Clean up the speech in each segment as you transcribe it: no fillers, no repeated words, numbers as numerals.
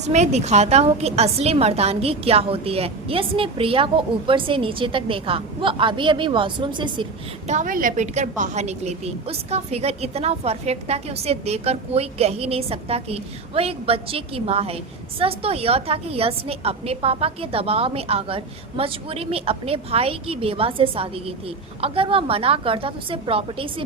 आज मैं दिखाता हूँ कि असली मर्दानगी क्या होती है। यश ने प्रिया को ऊपर से नीचे तक देखा। वह अभी अभी वॉशरूम से सिर्फ टॉवेल लपेटकर बाहर निकली थी। उसका फिगर इतना परफेक्ट था कि उसे देखकर कोई कह ही नहीं सकता कि वह एक बच्चे की माँ है। सच तो यह था कि यश ने अपने पापा के दबाव में आकर मजबूरी में अपने भाई की बेवा से शादी की थी। अगर वह मना करता तो उसे प्रॉपर्टी से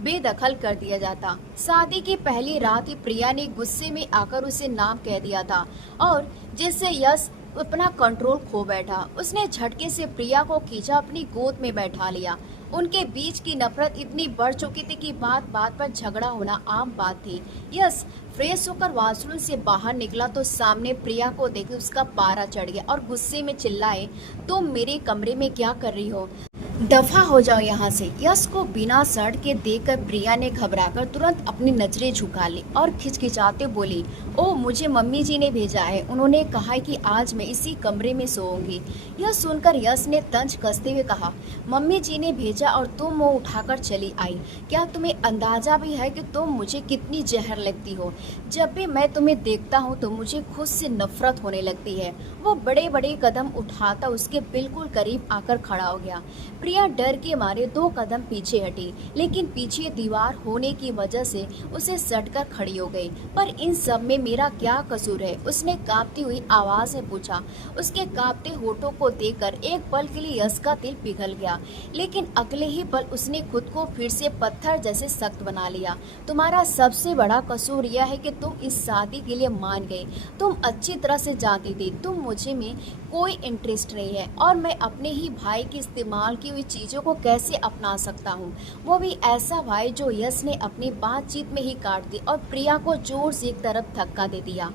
बेदखल कर दिया जाता। शादी की पहली रात ही प्रिया ने गुस्से में आकर उसे नाम कह दिया था और जिससे यश अपना कंट्रोल खो बैठा। उसने झटके से प्रिया को खींचा, अपनी गोद में बैठा लिया। उनके बीच की नफरत इतनी बढ़ चुकी थी कि बात बात पर झगड़ा होना आम बात थी। यश फ्रेश होकर वॉशरूम से बाहर निकला तो सामने प्रिया को देखे उसका पारा चढ़ गया और गुस्से में चिल्लाए, तुम मेरे कमरे में क्या कर रही हो? दफा हो जाओ यहाँ से। यश को बिना शर्ट के देखकर प्रिया ने घबराकर तुरंत अपनी नजरें झुका ली और खिचखिचाते बोली, ओ मुझे मम्मी जी ने भेजा है। उन्होंने कहा है कि आज मैं इसी कमरे में सोऊंगी। यह सुनकर यश ने तंज कसते हुए कहा, मम्मी जी ने भेजा और तुम मुंह उठाकर चली आई। क्या तुम्हें अंदाजा भी है कि तुम मुझे कितनी जहर लगती हो? जब भी मैं तुम्हें देखता हूँ तो मुझे खुद से नफरत होने लगती है। वो बड़े बड़े कदम उठाता उसके बिल्कुल करीब आकर खड़ा हो गया। प्रिया डर के मारे 2 कदम पीछे हटी, लेकिन पीछे दीवार होने की वजह से उसे सटकर खड़ी हो गई। पर इन सब में मेरा क्या कसूर है? उसने कांपती हुई आवाज में पूछा। उसके कांपते होठों को देखकर एक पल के लिए यश का दिल पिघल गया, लेकिन अगले ही पल उसने खुद को फिर से पत्थर जैसे सख्त बना लिया। तुम्हारा सबसे बड़ा कसूर यह है कि तुम इस शादी के लिए मान गई। तुम अच्छी तरह से जानती थी तुम मुझे में कोई इंटरेस्ट नहीं है और मैं अपने ही भाई की इस्तेमाल की हुई चीज़ों को कैसे अपना सकता हूँ, वो भी ऐसा भाई जो यश ने अपनी बातचीत में ही काट दी और प्रिया को जोर से एक तरफ धक्का दे दिया।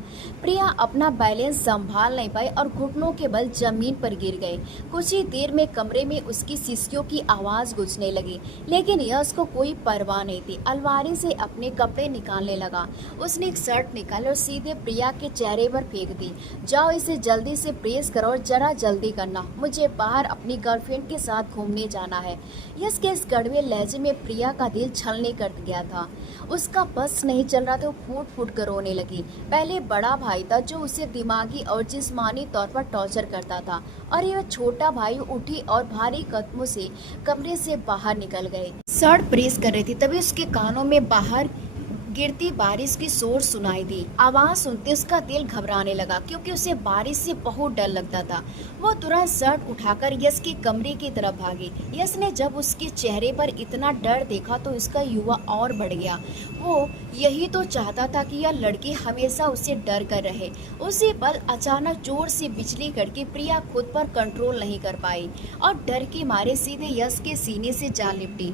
प्रिया अपना बैलेंस संभाल नहीं पाई और घुटनों के बल जमीन पर गिर गई। कुछ ही देर में कमरे में उसकी सिसकियों की आवाज़ गूंजने लगी, लेकिन यश को कोई परवाह नहीं थी। अलमारी से अपने कपड़े निकालने लगा। उसने एक शर्ट निकाली और सीधे प्रिया के चेहरे पर फेंक दी। जाओ इसे जल्दी से प्रेस करो और जरा जल्दी करना, मुझे बाहर अपनी गर्लफ्रेंड के साथ घूमने जाना है। यश के इस कड़वे लहजे में प्रिया का दिल छलने कर गया था। उसका बस नहीं चल रहा था, वो फूट फूट कर रोने लगी। पहले बड़ा भाई था जो उसे दिमागी और जिस्मानी तौर पर टॉर्चर करता था और यह छोटा भाई उठी और भारी कदमों से कमरे से बाहर निकल गए। शर्ट प्रेस कर रही थी, तभी उसके कानों में बाहर गिरती बारिश की शोर सुनाई दी। आवाज सुनते उसका दिल घबराने लगा क्योंकि उसे बारिश से बहुत डर लगता था। वो तुरंत शर्ट उठाकर यश के कमरे की तरफ भागी। यश ने जब उसके चेहरे पर इतना डर देखा तो उसका युवा और बढ़ गया। वो यही तो चाहता था कि यह लड़की हमेशा उसे डर कर रहे। उसी पल अचानक जोर से बिजली कड़की। प्रिया खुद पर कंट्रोल नहीं कर पाई और डर के मारे सीधे यश के सीने से जा लिपटी।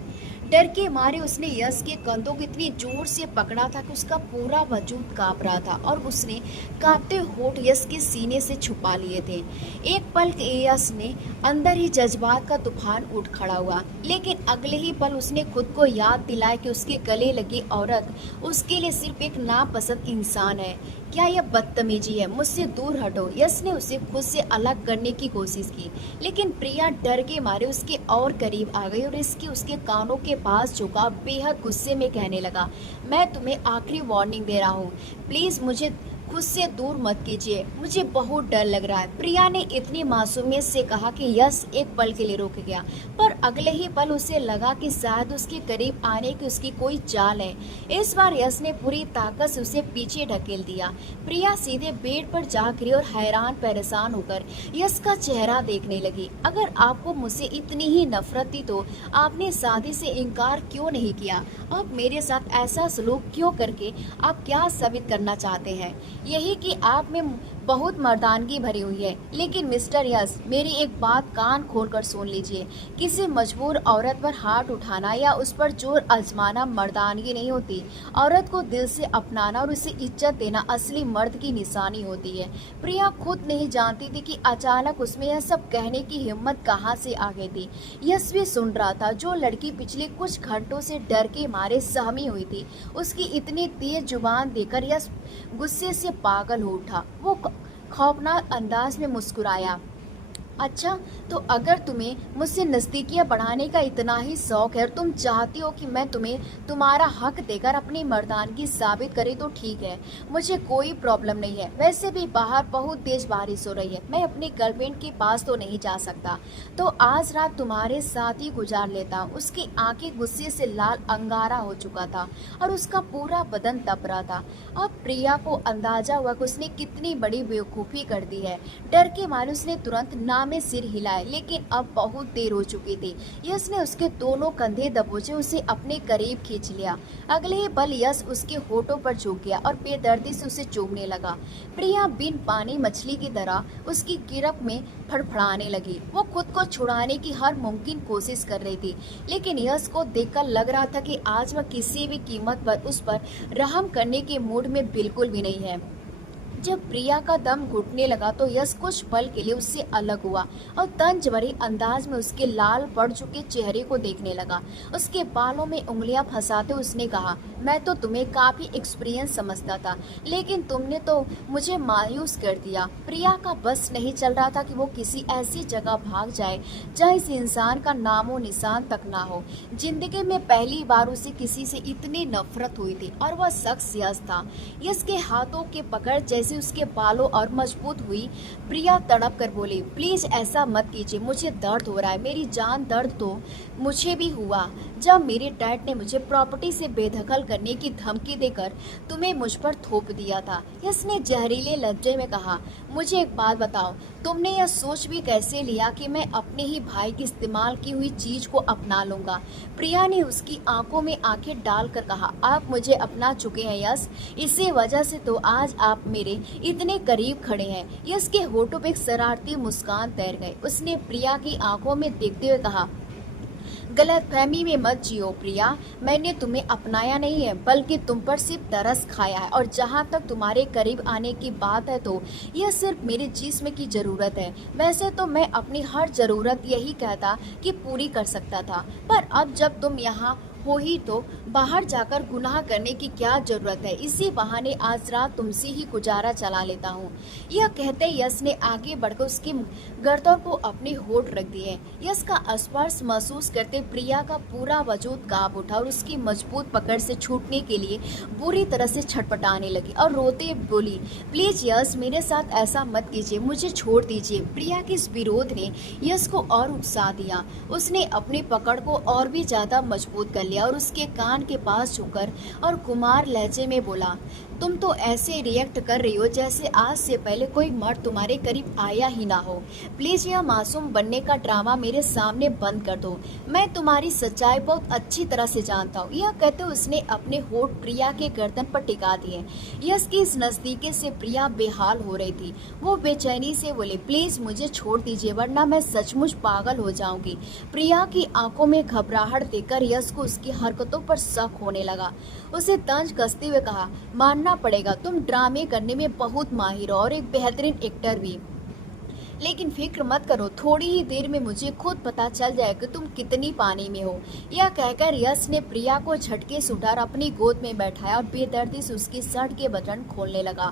डर के मारे उसने यश के कंधों को इतनी जोर से पकड़ा था कि उसका पूरा वजूद कांप रहा था और उसने कांपते होठ यश के सीने से छुपा लिए थे। एक पल के यश ने अंदर ही जज्बात का तूफान उठ खड़ा हुआ, लेकिन अगले ही पल उसने खुद को याद दिलाया कि उसके गले लगी औरत उसके लिए सिर्फ एक नापसंद इंसान है। क्या यह बदतमीजी है? मुझसे दूर हटो। यश ने उसे खुद से अलग करने की कोशिश की, लेकिन प्रिया डर के मारे उसके और करीब आ गई और इसके उसके कानों के पास झुका बेहद गुस्से में कहने लगा, मैं तुम्हें आखिरी वार्निंग दे रहा हूँ, प्लीज मुझे खुद से दूर मत कीजिए, मुझे बहुत डर लग रहा है। प्रिया ने इतनी मासूमियत से कहा कि यश एक पल के लिए रुक गया, पर अगले ही पल उसे लगा कि शायद उसके करीब आने की उसकी कोई चाल है। इस बार यश ने पूरी ताकत से उसे पीछे ढकेल दिया। प्रिया सीधे बेड पर जा गिरी और हैरान परेशान होकर यश का चेहरा देखने लगी। अगर आपको मुझसे इतनी ही नफरत थी तो आपने शादी से इनकार क्यों नहीं किया? अब मेरे साथ ऐसा सलूक क्यों करके आप क्या साबित करना चाहते हैं? यही कि आप में बहुत मर्दानगी भरी हुई है। लेकिन मिस्टर यश, मेरी एक बात कान खोलकर सुन लीजिए, किसी मजबूर औरत पर हाथ उठाना या उस पर जोर आजमाना मर्दानगी नहीं होती। औरत को दिल से अपनाना और उसे इज्जत देना असली मर्द की निशानी होती है। प्रिया खुद नहीं जानती थी कि अचानक उसमें यह सब कहने की हिम्मत कहाँ से आ गई थी। यश भी सुन रहा था। जो लड़की पिछले कुछ घंटों से डर के मारे सहमी हुई थी, उसकी इतनी तेज जुबान देखकर यश गुस्से से पागल हो उठा। वो खौफनाक अंदाज में मुस्कुराया, अच्छा, तो अगर तुम्हें मुझसे नज़दीकियाँ बढ़ाने का इतना ही शौक है और तुम चाहती हो कि मैं तुम्हें तुम्हारा हक देकर अपनी मर्दानगी साबित करे तो ठीक है, मुझे कोई प्रॉब्लम नहीं है। वैसे भी बाहर बहुत तेज बारिश हो रही है, मैं अपनी गर्लफ्रेंड के पास तो नहीं जा सकता, तो आज रात तुम्हारे साथ ही गुजार लेता हूँ। उसकी आंखें गुस्से से लाल अंगारा हो चुका था और उसका पूरा बदन तप रहा था। अब प्रिया को अंदाजा हुआ कि उसने कितनी बड़ी बेवकूफ़ी कर दी है। डर के मारे उसने तुरंत ना में सिर हिलाए, लेकिन अब बहुत देर हो चुकी थी। यश ने उसके दोनों कंधे दबोचे उसे अपने करीब खींच लिया। अगले ही पल यश उसके होठों पर झुक गया और बेदर्दी से उसे चूमने लगा। प्रिया बिन पानी मछली की तरह उसकी गिरफ्त में फड़फड़ाने लगी। वो खुद को छुड़ाने की हर मुमकिन कोशिश कर रही थी, लेकिन यश को देखकर लग रहा था कि आज वह किसी भी कीमत पर उस पर रहम करने के मूड में बिल्कुल भी नहीं है। जब प्रिया का दम घुटने लगा तो यश कुछ पल के लिए उससे अलग हुआ और तंज भरे अंदाज में उसके लाल पड़ चुके चेहरे को देखने लगा। उसके बालों में उंगलियां फंसाते उसने कहा, मैं तो तुम्हें काफी एक्सपीरियंस समझता था, लेकिन तुमने तो मुझे मायूस कर दिया। प्रिया का बस नहीं चल रहा था कि वो किसी ऐसी जगह भाग जाए जहाँ इस इंसान का नामो निशान तक ना हो। जिंदगी में पहली बार उसे किसी से इतनी नफरत हुई थी और वह शख्स यश था। यश के हाथों के पकड़ जैसे उसके बालों और मजबूत हुई। प्रिया तड़प कर बोली, प्लीज ऐसा मत कीजिए, मुझे दर्द हो रहा है, मेरी जान। दर्द तो मुझे भी हुआ जब मेरे डैड ने मुझे प्रॉपर्टी से बेदखल करने की धमकी देकर तुम्हें मुझ पर थोप दिया था। इसने जहरीले लहजे में कहा, मुझे एक बात बताओ, तुमने यह सोच भी कैसे लिया कि मैं अपने ही भाई की इस्तेमाल की हुई चीज को अपना लूंगा? प्रिया ने उसकी आंखों में आंखें डालकर कहा, आप मुझे अपना चुके हैं यश, इसी वजह से तो आज आप मेरे इतने करीब खड़े हैं। यश के होठों पे एक शरारती मुस्कान तैर गई। उसने प्रिया की आंखों में देखते हुए कहा, गलतफहमी में मत जियो प्रिया, मैंने तुम्हें अपनाया नहीं है, बल्कि तुम पर सिर्फ तरस खाया है। और जहाँ तक तुम्हारे करीब आने की बात है तो यह सिर्फ मेरे जिस्म की ज़रूरत है। वैसे तो मैं अपनी हर ज़रूरत यही कहता कि पूरी कर सकता था, पर अब जब तुम यहाँ हो ही तो बाहर जाकर गुनाह करने की क्या जरूरत है? इसी बहाने आज रात तुमसे ही गुजारा चला लेता हूँ। यह कहते यश ने आगे बढ़कर उसकी गर्दन को अपने होठ रख दिए। यश का स्पर्श महसूस करते प्रिया का पूरा वजूद कांप उठा और उसकी मजबूत पकड़ से छूटने के लिए बुरी तरह से छटपटाने लगी और रोते बोली, प्लीज यश, मेरे साथ ऐसा मत कीजिए, मुझे छोड़ दीजिए। प्रिया के इस विरोध ने यश को और उकसा दिया। उसने अपनी पकड़ को और भी ज्यादा मजबूत कर लिया और उसके कान के पास झुककर और कुमार लहजे में बोला, तुम तो ऐसे रिएक्ट कर रही हो जैसे आज से पहले कोई मर्द तुम्हारे करीब आया ही ना हो। प्लीज यह मासूम बनने का ड्रामा मेरे सामने बंद कर दो, मैं तुम्हारी सच्चाई बहुत अच्छी तरह से जानता हूँ। यह कहते उसने अपने होठ प्रिया के गर्दन पर टिका दिए। यश की इस नजदीकी से प्रिया बेहाल हो रही थी। वो बेचैनी से बोले, प्लीज मुझे छोड़ दीजिए वरना मैं सचमुच पागल हो जाऊंगी। प्रिया की आंखों में घबराहट देखकर यश को उसकी हरकतों पर शक होने लगा। उसे तंज कसते हुए कहा, मानना पड़ेगा तुम ड्रामे करने में बहुत माहिर हो और एक बेहतरीन एक्टर भी, लेकिन फिक्र मत करो, थोड़ी ही देर में मुझे खुद पता चल जाएगा कि तुम कितनी पानी में हो। यह कहकर यश ने प्रिया को झटके से उठाकर अपनी गोद में बैठाया और बेदर्दी से उसकी शर्ट के बटन खोलने लगा।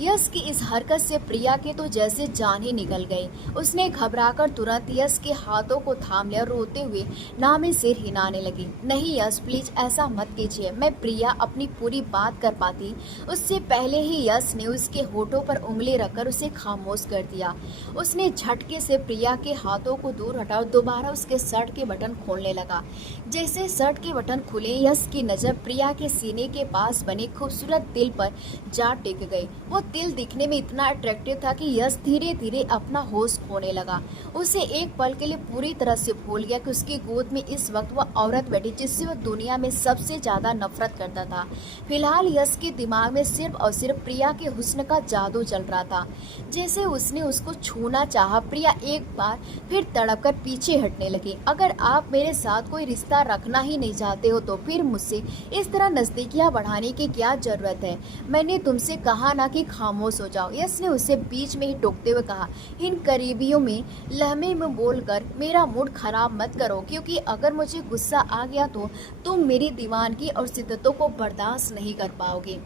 यश की इस हरकत से प्रिया के तो जैसे जान ही निकल गई। उसने घबराकर तुरंत यश के हाथों को थाम लिया और रोते हुए नामे सिर हिलाने लगी। नहीं यश, प्लीज ऐसा मत कीजिए। मैं प्रिया अपनी पूरी बात कर पाती उससे पहले ही यश ने उसके होठों पर उंगली रखकर उसे खामोश कर दिया। उसने झटके से प्रिया के हाथों को दूर हटा और दोबारा उसके शर्ट के बटन खोलने लगा। जैसे शर्ट के बटन खुले, यश की नजर प्रिया के सीने के पास बने खूबसूरत तिल पर जा टिक गई। वो तिल दिखने में इतना अट्रैक्टिव था कि यश धीरे धीरे अपना होश खोने लगा। उसे एक पल के लिए पूरी तरह से भूल गया कि उसकी गोद में इस वक्त वह औरत बैठी जिससे वह दुनिया में सबसे ज्यादा नफरत करता था। फिलहाल यश के दिमाग में सिर्फ और सिर्फ प्रिया के हुस्न का जादू चल रहा था। जैसे उसने उसको छूना चाहा, प्रिया एक बार फिर तड़पकर पीछे हटने लगी। अगर आप मेरे साथ कोई रिश्ता रखना ही नहीं चाहते हो तो फिर मुझसे इस तरह नजदीकियां बढ़ाने की क्या जरूरत है? मैंने तुमसे कहा ना कि खामोश हो जाओ। यश ने उसे बीच में ही टोकते हुए कहा, इन करीबियों में लहमे में बोलकर मेरा मूड खराब मत करो, क्योंकि अगर मुझे गुस्सा आ गया तो तुम मेरी दीवानगी और शिद्दतों को बर्दाश्त नहीं कर पाओगे।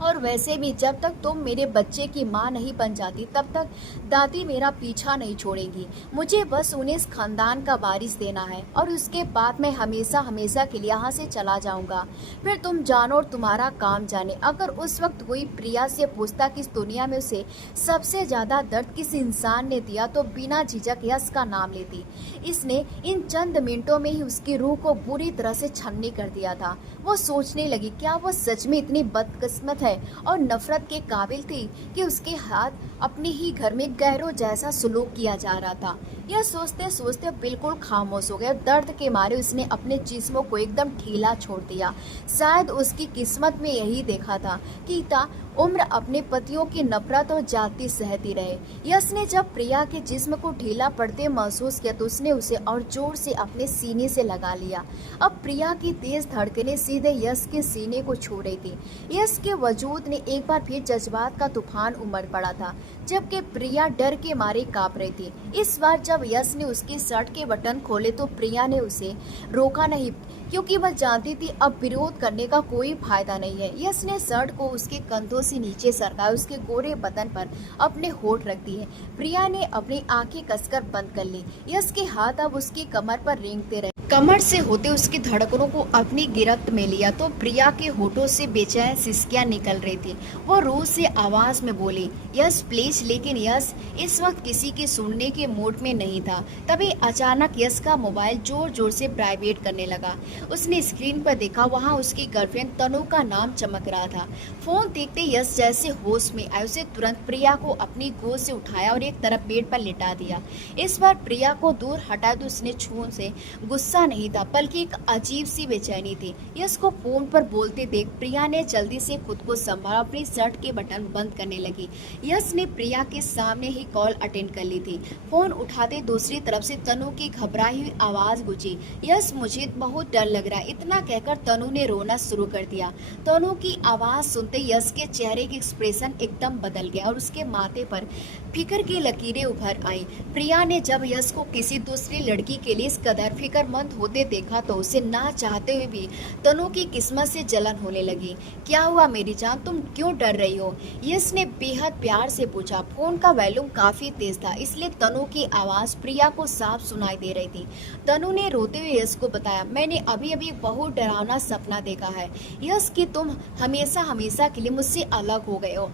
और वैसे भी जब तक तुम मेरे बच्चे की माँ नहीं बन जाती तब तक दादी मेरा पीछा नहीं छोड़ेंगी। मुझे बस उन्हें इस खानदान का वारिस देना है और उसके बाद मैं हमेशा हमेशा के लिए यहाँ से चला जाऊंगा। फिर तुम जानो और तुम्हारा काम जाने। अगर उस वक्त कोई प्रिया से पूछता कि इस दुनिया में उसे सबसे ज्यादा दर्द किस इंसान ने दिया तो बिना झिझक यश का नाम लेती। इसने इन चंद मिनटों में ही उसकी रूह को बुरी तरह से छन्नी कर दिया था। वो सोचने लगी, क्या वो सच में इतनी बदकिस्मत है और नफरत के काबिल थी कि उसके हाथ अपने ही घर में गैरों जैसा सुलूक किया जा रहा था। यह सोचते सोचते बिल्कुल खामोश हो गया। दर्द के मारे उसने अपने जिस्मों को एकदम ढीला छोड़ दिया। शायद उसकी किस्मत में यही देखा था कि ता उम्र अपने पतियों की नफरत और जाति सहती रहे। यश ने जब प्रिया के जिस्म को ढीला पड़ते महसूस किया तो उसने उसे और जोर से अपने सीने से लगा लिया। अब प्रिया की तेज धड़कनें सीधे यश के सीने को छू रही थी। यश के वजूद ने एक बार फिर जज्बात का तूफान उमड़ पड़ा था, जबकि प्रिया डर के मारे कांप रही थी। इस बार जब यश ने उसकी शर्ट के बटन खोले तो प्रिया ने उसे रोका नहीं, क्योंकि वह जानती थी अब विरोध करने का कोई फायदा नहीं है। यश ने शर्ट को उसके कंधों से नीचे सरका, उसके गोरे बदन पर अपने होठ रख दिए। प्रिया ने अपनी आंखें कसकर बंद कर ली। यश के हाथ अब उसकी कमर पर रेंगते रहे। कमर से होते उसकी धड़कनों को अपनी गिरफ्त में लिया तो प्रिया के होठों से बेचैन सिसकियां निकल रही थी। वो रूह से आवाज में बोली, यस प्लीज। लेकिन यस इस वक्त किसी के सुनने के मूड में नहीं था। तभी अचानक यस का मोबाइल जोर जोर से वाइब्रेट करने लगा। उसने स्क्रीन पर देखा, वहाँ उसकी गर्लफ्रेंड तनु का नाम चमक रहा था। फोन देखते यस जैसे होश में आए, उसे तुरंत प्रिया को अपनी गोद से उठाया और एक तरफ बेड पर लिटा दिया। इस बार प्रिया को दूर हटाया तो उसने छू से गुस्सा नहीं था, बल्कि एक अजीब सी बेचैनी थी। यश को फोन पर बोलते देख प्रिया ने जल्दी से खुद को संभाला, अपनी शर्ट के बटन बंद करने लगी। यश ने प्रिया के सामने ही कॉल अटेंड कर ली थी। फोन उठाते दूसरी तरफ से तनु की घबराई हुई आवाज गूंजी, यश मुझे बहुत डर लग रहा है। इतना कहकर तनु ने रोना शुरू कर दिया। तनु की आवाज सुनते यश के चेहरे की एक्सप्रेशन एकदम बदल गया और उसके माथे पर फिक्र की लकीरें उभर आई। प्रिया ने जब यश को किसी दूसरी लड़की के लिए इस कदर फिक्रमंद होते देखा तो उसे ना चाहते हुए भी तनु की किस्मत से जलन होने लगी। क्या हुआ मेरी जान, तुम क्यों डर रही हो? यश ने बेहद प्यार से पूछा। फोन का वॉल्यूम काफी तेज था, इसलिए तनु की आवाज प्रिया को साफ सुनाई दे रही थी। तनु ने रोते हुए यश को बताया, मैंने अभी अभी बहुत डरावना सपना देखा है यश कि तुम हमेशा हमेशा के लिए मुझसे अलग हो गए हो।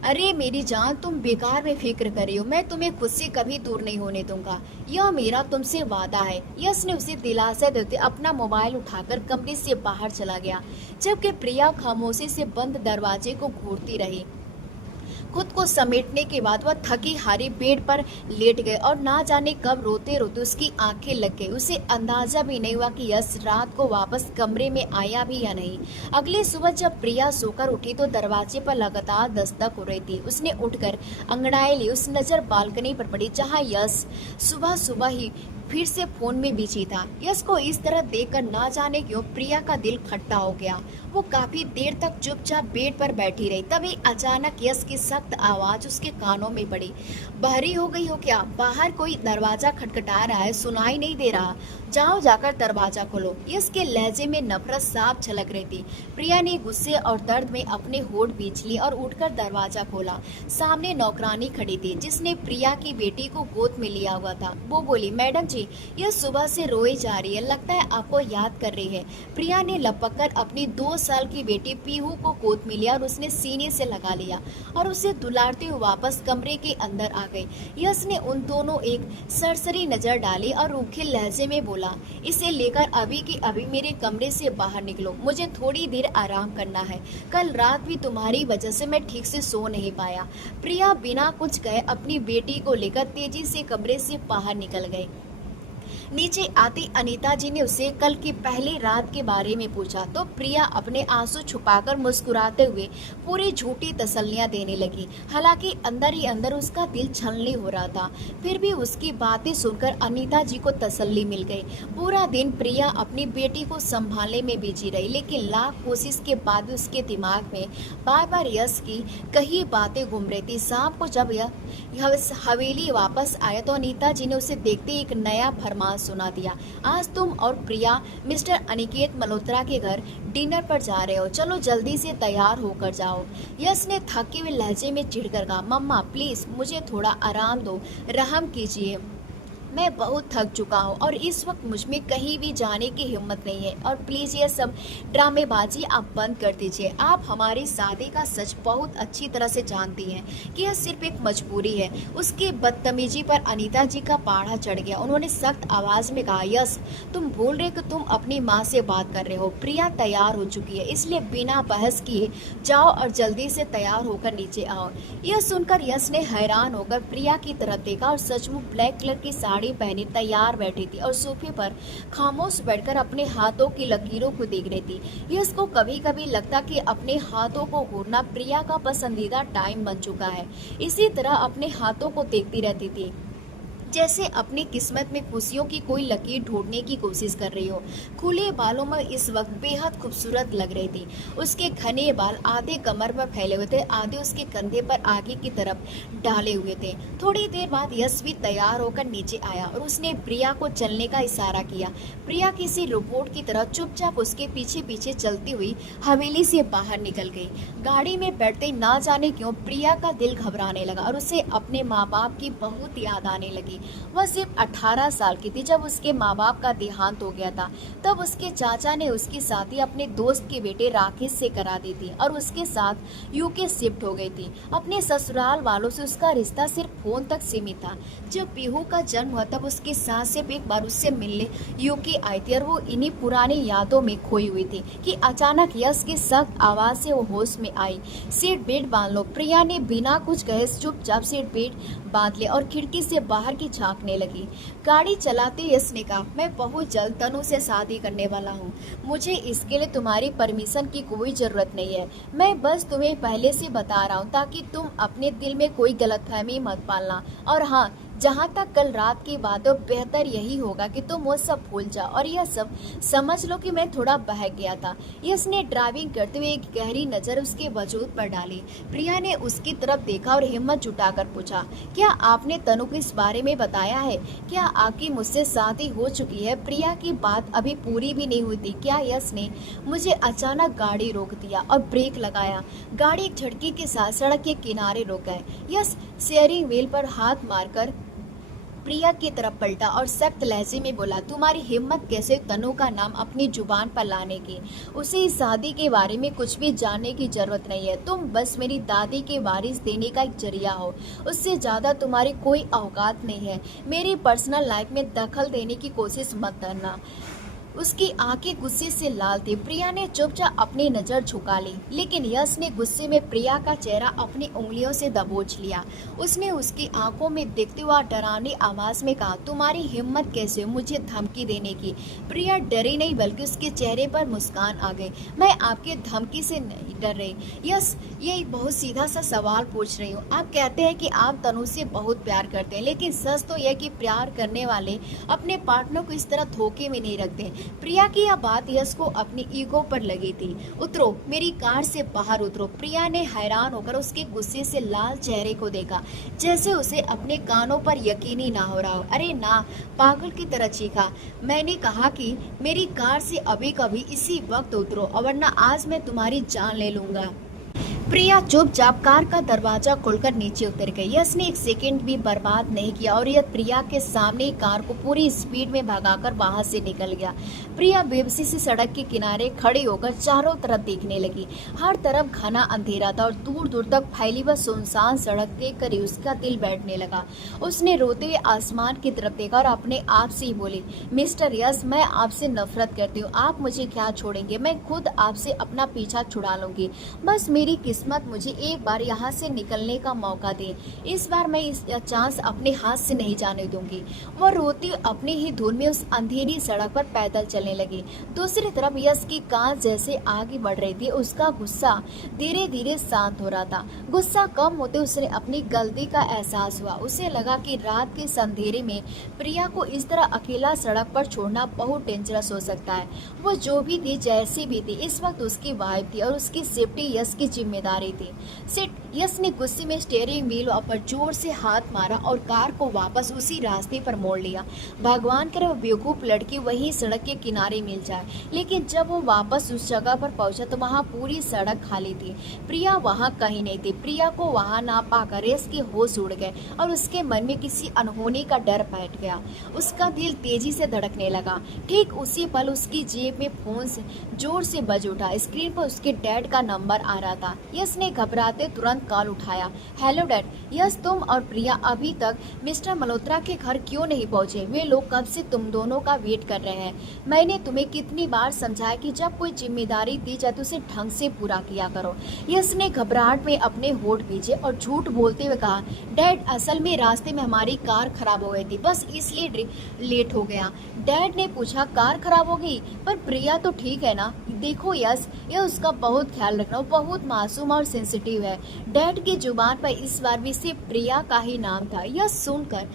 अरे मेरी जान, तुम बेकार में फिक्र कर रही हो, मैं तुम्हें खुद से कभी दूर नहीं होने दूंगा, यह मेरा तुमसे वादा है। यश ने उसे दिलासा देते अपना मोबाइल उठाकर कमरे से बाहर चला गया, जबकि प्रिया खामोशी से बंद दरवाजे को घूरती रही। खुद को समेटने के बाद वह थकी हारी बेड पर लेट गए और ना जाने कब रोते रोते उसकी आंखें लग गई। उसे अंदाजा भी नहीं हुआ कि यश रात को वापस कमरे में आया भी या नहीं। अगली सुबह जब प्रिया सोकर उठी तो दरवाजे पर लगातार दस्तक हो रही थी। उसने उठकर अंगड़ाई ली। उस नजर बालकनी पर पड़ी जहां यश सुबह सुबह ही फिर से फोन में बिजी था। यश को इस तरह देखकर ना जाने क्यों प्रिया का दिल खट्टा हो गया। वो काफी देर तक चुपचाप बेड पर बैठी रही। तभी अचानक यश की सख्त आवाज उसके कानों में पड़ी, बहरी हो गई हो क्या? बाहर कोई दरवाजा खटखटा रहा है, सुनाई नहीं दे रहा? जाओ जाकर दरवाजा खोलो। यश के लहजे में नफरत साफ झलक रही थी। प्रिया ने गुस्से और दर्द में अपने होठ बींच लिए और उठकर दरवाजा खोला। सामने नौकरानी खड़ी थी जिसने प्रिया की बेटी को गोद में लिया हुआ था। वो बोली, मैडम जी, यह सुबह से रोई जा रही है, लगता है आपको याद कर रही है। प्रिया ने लपककर अपनी 2 साल की बेटी पीहू को गोद में लिया और उसने सीने से लगा लिया और उसे दुलारते हुए वापस कमरे के अंदर आ गई। यश ने उन दोनों एक सरसरी नजर डाली और रूखे लहजे में बोला, इसे लेकर अभी की अभी मेरे कमरे से बाहर निकलो, मुझे थोड़ी देर आराम करना है। कल रात भी तुम्हारी वजह से मैं ठीक से सो नहीं पाया। प्रिया बिना कुछ कहे अपनी बेटी को लेकर तेजी से कमरे से बाहर निकल गई। नीचे आती अनीता जी ने उसे कल की पहली रात के बारे में पूछा तो प्रिया अपने आंसू छुपाकर मुस्कुराते हुए पूरी झूठी तसल्लियां देने लगी। हालांकि अंदर ही अंदर उसका दिल छलनी हो रहा था। फिर भी उसकी बातें सुनकर अनीता जी को तसल्ली मिल गई। पूरा दिन प्रिया अपनी बेटी को संभालने में बिजी रही, लेकिन लाख कोशिश के बाद भी उसके दिमाग में बार बार यश की कई बातें घूम रही थी। शाम को जब यह हवेली वापस आया तो अनीता जी ने उसे देखते एक नया फरमान सुना दिया, आज तुम और प्रिया मिस्टर अनिकेत मल्होत्रा के घर डिनर पर जा रहे हो, चलो जल्दी से तैयार होकर जाओ। यश ने थके हुए लहजे में चिढ़कर कहा, मम्मा प्लीज मुझे थोड़ा आराम दो, रहम कीजिए, मैं बहुत थक चुका हूँ और इस वक्त मुझ में कहीं भी जाने की हिम्मत नहीं है, और प्लीज़ ये सब ड्रामेबाजी आप बंद कर दीजिए। आप हमारी शादी का सच बहुत अच्छी तरह से जानती हैं कि यह सिर्फ एक मजबूरी है। उसकी बदतमीजी पर अनीता जी का पाढ़ा चढ़ गया। उन्होंने सख्त आवाज़ में कहा, यस तुम भूल रहे कि तुम अपनी माँ से बात कर रहे हो। प्रिया तैयार हो चुकी है, इसलिए बिना बहस किए जाओ और जल्दी से तैयार होकर नीचे आओ। यह सुनकर यश ने हैरान होकर प्रिया की तरफ देखा और सचमुच ब्लैक कलर की साड़ी पहनी तैयार बैठी थी और सोफे पर खामोश बैठकर अपने हाथों की लकीरों को देख रही थी। यश को कभी कभी लगता कि अपने हाथों को घूरना प्रिया का पसंदीदा टाइम बन चुका है। इसी तरह अपने हाथों को देखती रहती थी जैसे अपनी किस्मत में खुशियों की कोई लकीर ढूंढने की कोशिश कर रही हो। खुले बालों में इस वक्त बेहद खूबसूरत लग रही थी। उसके घने बाल आधे कमर पर फैले हुए थे, आधे उसके कंधे पर आगे की तरफ डाले हुए थे। थोड़ी देर बाद यश भी तैयार होकर नीचे आया और उसने प्रिया को चलने का इशारा किया। प्रिया किसी रोबोट की तरह चुपचाप उसके पीछे पीछे चलती हुई हवेली से बाहर निकल गई। गाड़ी में बैठते ना जाने क्यों प्रिया का दिल घबराने लगा और उसे अपने माँ बाप की बहुत याद आने लगी। वह सिर्फ 18 साल की थी जब उसके माँ बाप का देहांत हो गया था। तब उसके चाचा ने उसकी शादी अपने दोस्त के बेटे राकेश से करा दी थी और उसके साथ यूके शिफ्ट हो गई थी। अपने ससुराल वालों से उसका रिश्ता सिर्फ फोन तक सीमित था। जब पीहू का जन्म हुआ तब उसकी सास सिर्फ एक बार उससे मिलने यूके आई थी और वो इन्हीं पुरानी यादों में खोई हुई थी कि अचानक यश की सख्त आवाज से वो होश में आई। सीट बेल्ट बांध लो। प्रिया ने बिना कुछ कहे चुपचाप सीट बेल्ट बांध लिया और खिड़की से बाहर की झांकने लगी। गाड़ी चलाते यश ने कहा, मैं बहुत जल्द तनु से शादी करने वाला हूँ। मुझे इसके लिए तुम्हारी परमिशन की कोई जरूरत नहीं है। मैं बस तुम्हें पहले से बता रहा हूँ ताकि तुम अपने दिल में कोई गलतफहमी मत पालना। और हाँ, जहाँ तक कल रात की बात हो, बेहतर यही होगा कि तुम वो सब भूल जाओ और यह सब समझ लो कि मैं थोड़ा बहक गया था। यश ने ड्राइविंग करते हुए एक गहरी नज़र उसके वजूद पर डाली। प्रिया ने उसकी तरफ देखा और हिम्मत जुटाकर पूछा, क्या आपने तनु को इस बारे में बताया है? क्या आपकी मुझसे शादी हो चुकी है? प्रिया की बात अभी पूरी भी नहीं हुई थी क्या यश ने मुझे अचानक गाड़ी रोक दिया और ब्रेक लगाया। गाड़ी एक झटके के साथ सड़क के किनारे रुक गए। यश स्टीयरिंग व्हील पर हाथ मारकर प्रिया की तरफ पलटा और सख्त लहजे में बोला, तुम्हारी हिम्मत कैसे तनु का नाम अपनी जुबान पर लाने की? उसे इस शादी के बारे में कुछ भी जानने की जरूरत नहीं है। तुम बस मेरी दादी के वारिस देने का एक जरिया हो, उससे ज़्यादा तुम्हारी कोई औकात नहीं है। मेरी पर्सनल लाइफ में दखल देने की कोशिश मत करना। उसकी आंखें गुस्से से लाल थी। प्रिया ने चुपचाप अपनी नजर झुका ली, लेकिन यश ने गुस्से में प्रिया का चेहरा अपनी उंगलियों से दबोच लिया। उसने उसकी आंखों में देखते हुए डरावनी आवाज में कहा, तुम्हारी हिम्मत कैसे मुझे धमकी देने की? प्रिया डरी नहीं बल्कि उसके चेहरे पर मुस्कान आ गई। मैं आपके धमकी से नहीं डर रही यश, ये बहुत सीधा सा सवाल पूछ रही हूँ। आप कहते हैं कि आप तनु से बहुत प्यार करते हैं, लेकिन सच तो यह कि प्यार करने वाले अपने पार्टनर को इस तरह धोखे में नहीं रखते। प्रिया की यह बात यश को अपनी ईगो पर लगी थी। उतरो, मेरी कार से बाहर उतरो। प्रिया ने हैरान होकर उसके गुस्से से लाल चेहरे को देखा, जैसे उसे अपने कानों पर यकीन ही ना हो रहा हो। अरे ना, पागल की तरह चीखा, मैंने कहा कि मेरी कार से अभी कभी इसी वक्त उतरो, वरना आज मैं तुम्हारी जान ले लूंगा। प्रिया चुपचाप कार का दरवाजा खोलकर नीचे उतर गई। यश ने एक सेकंड भी बर्बाद नहीं किया और यह प्रिया के सामने कार को पूरी स्पीड में भगाकर वहां से निकल गया। प्रिया बेबसी से सड़क के किनारे खड़ी होकर चारों तरफ देखने लगी। हर तरफ घना अंधेरा था और दूर दूर तक फैली वह सुनसान सड़क देख कर उसका दिल बैठने लगा। उसने रोते हुए आसमान की तरफ देखा और अपने आप से ही बोली, मिस्टर यश, मैं आपसे नफरत करती हूँ। आप मुझे क्या छोड़ेंगे? मैं खुद आपसे अपना पीछा छुड़ा लूंगी। बस मेरी किस्मत मुझे एक बार यहाँ से निकलने का मौका दे। इस बार मैं इस चांस अपने हाथ से नहीं जाने दूंगी। वह रोती अपनी ही धुन में उस अंधेरी सड़क पर पैदल चलने लगी। दूसरी तरफ यश की कार जैसे आगे बढ़ रही थी, उसका गुस्सा धीरे धीरे शांत हो रहा था। गुस्सा कम होते उसने अपनी गलती का एहसास हुआ। उसे लगा कि रात के अंधेरे में प्रिया को इस तरह अकेला सड़क पर छोड़ना बहुत डेंजरस हो सकता है। वो जो भी थी, जैसी भी थी, इस वक्त उसकी वाइफ थी और उसकी सेफ्टी यश की जिम्मेदारी जिम्मेदारी थी। सिट यश ने गुस्से में स्टीयरिंग व्हील पर जोर से हाथ मारा और कार को वापस उसी रास्ते पर मोड़ लिया। भगवान करे वो बेवकूफ लड़की वही सड़क के किनारे मिल जाए। लेकिन जब वो वापस उस जगह पर पहुंचा तो वहां पूरी सड़क खाली थी। प्रिया वहां कहीं नहीं थी। प्रिया को वहां ना पाकर यश के होश उड़ गए और उसके मन में किसी अनहोनी का डर बैठ गया। उसका दिल तेजी से धड़कने लगा। ठीक उसी पल उसकी जेब में फोन से जोर से बज उठा। स्क्रीन पर उसके डैड का नंबर आ रहा था। यश ने घबराते तुरंत कॉल उठाया। Hello dad. यस, तुम और प्रिया अभी तक मिस्टर मल्होत्रा के घर क्यों नहीं पहुंचे? वे लोग कब से तुम दोनों का वेट कर रहे हैं। मैंने तुम्हें कितनी बार समझाया कि जब कोई जिम्मेदारी दी जाए तो उसे ढंग से पूरा किया करो। यस ने घबराहट में अपने होठ भींचे और झूठ बोलते हुए कहा, डैड असल में रास्ते में हमारी कार खराब हो गई थी, बस इसलिए लेट हो गया। डैड ने पूछा, कार खराब हो गई? पर प्रिया तो ठीक है ना? देखो यस, ये उसका बहुत ख्याल रखना, वो बहुत मासूम और सेंसिटिव है। डैड की जुबान पर इस बार भी सिर्फ प्रिया का ही नाम था। यह सुनकर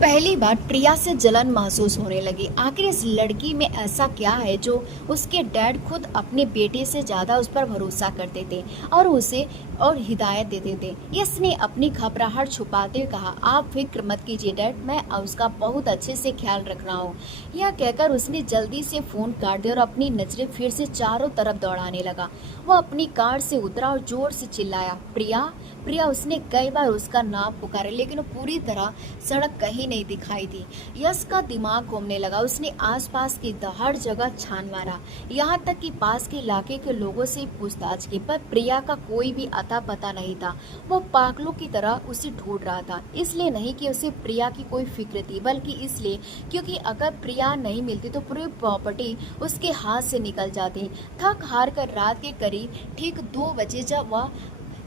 पहली बार प्रिया से जलन महसूस होने लगी। आखिर इस लड़की में ऐसा क्या है जो उसके डैड खुद अपने बेटे से ज़्यादा उस पर भरोसा करते थे और उसे और हिदायत देते थे। यस ने अपनी घबराहट छुपाते हुए कहा, आप फिक्र मत कीजिए डैड, मैं उसका बहुत अच्छे से ख्याल रख रहा हूँ। यह कहकर उसने जल्दी से फ़ोन काट दिया और अपनी नजरें फिर से चारों तरफ दौड़ाने लगा। वह अपनी कार से उतरा और जोर से चिल्लाया, प्रिया प्रिया। उसने कई बार उसका नाम पुकारा लेकिन वो पूरी तरह सड़क कहीं नहीं दिखाई दी। यश का दिमाग घूमने लगा। उसने आसपास की हर जगह छान मारा, यहाँ तक कि पास के इलाके के लोगों से पूछताछ की, पर प्रिया का कोई भी अता पता नहीं था। वो पागलों की तरह उसे ढूंढ रहा था। इसलिए नहीं कि उसे प्रिया की कोई फिक्र थी, बल्कि इसलिए क्योंकि अगर प्रिया नहीं मिलती तो पूरी प्रॉपर्टी उसके हाथ से निकल जाती। थक हार कर रात के करीब ठीक 2 बजे जब वह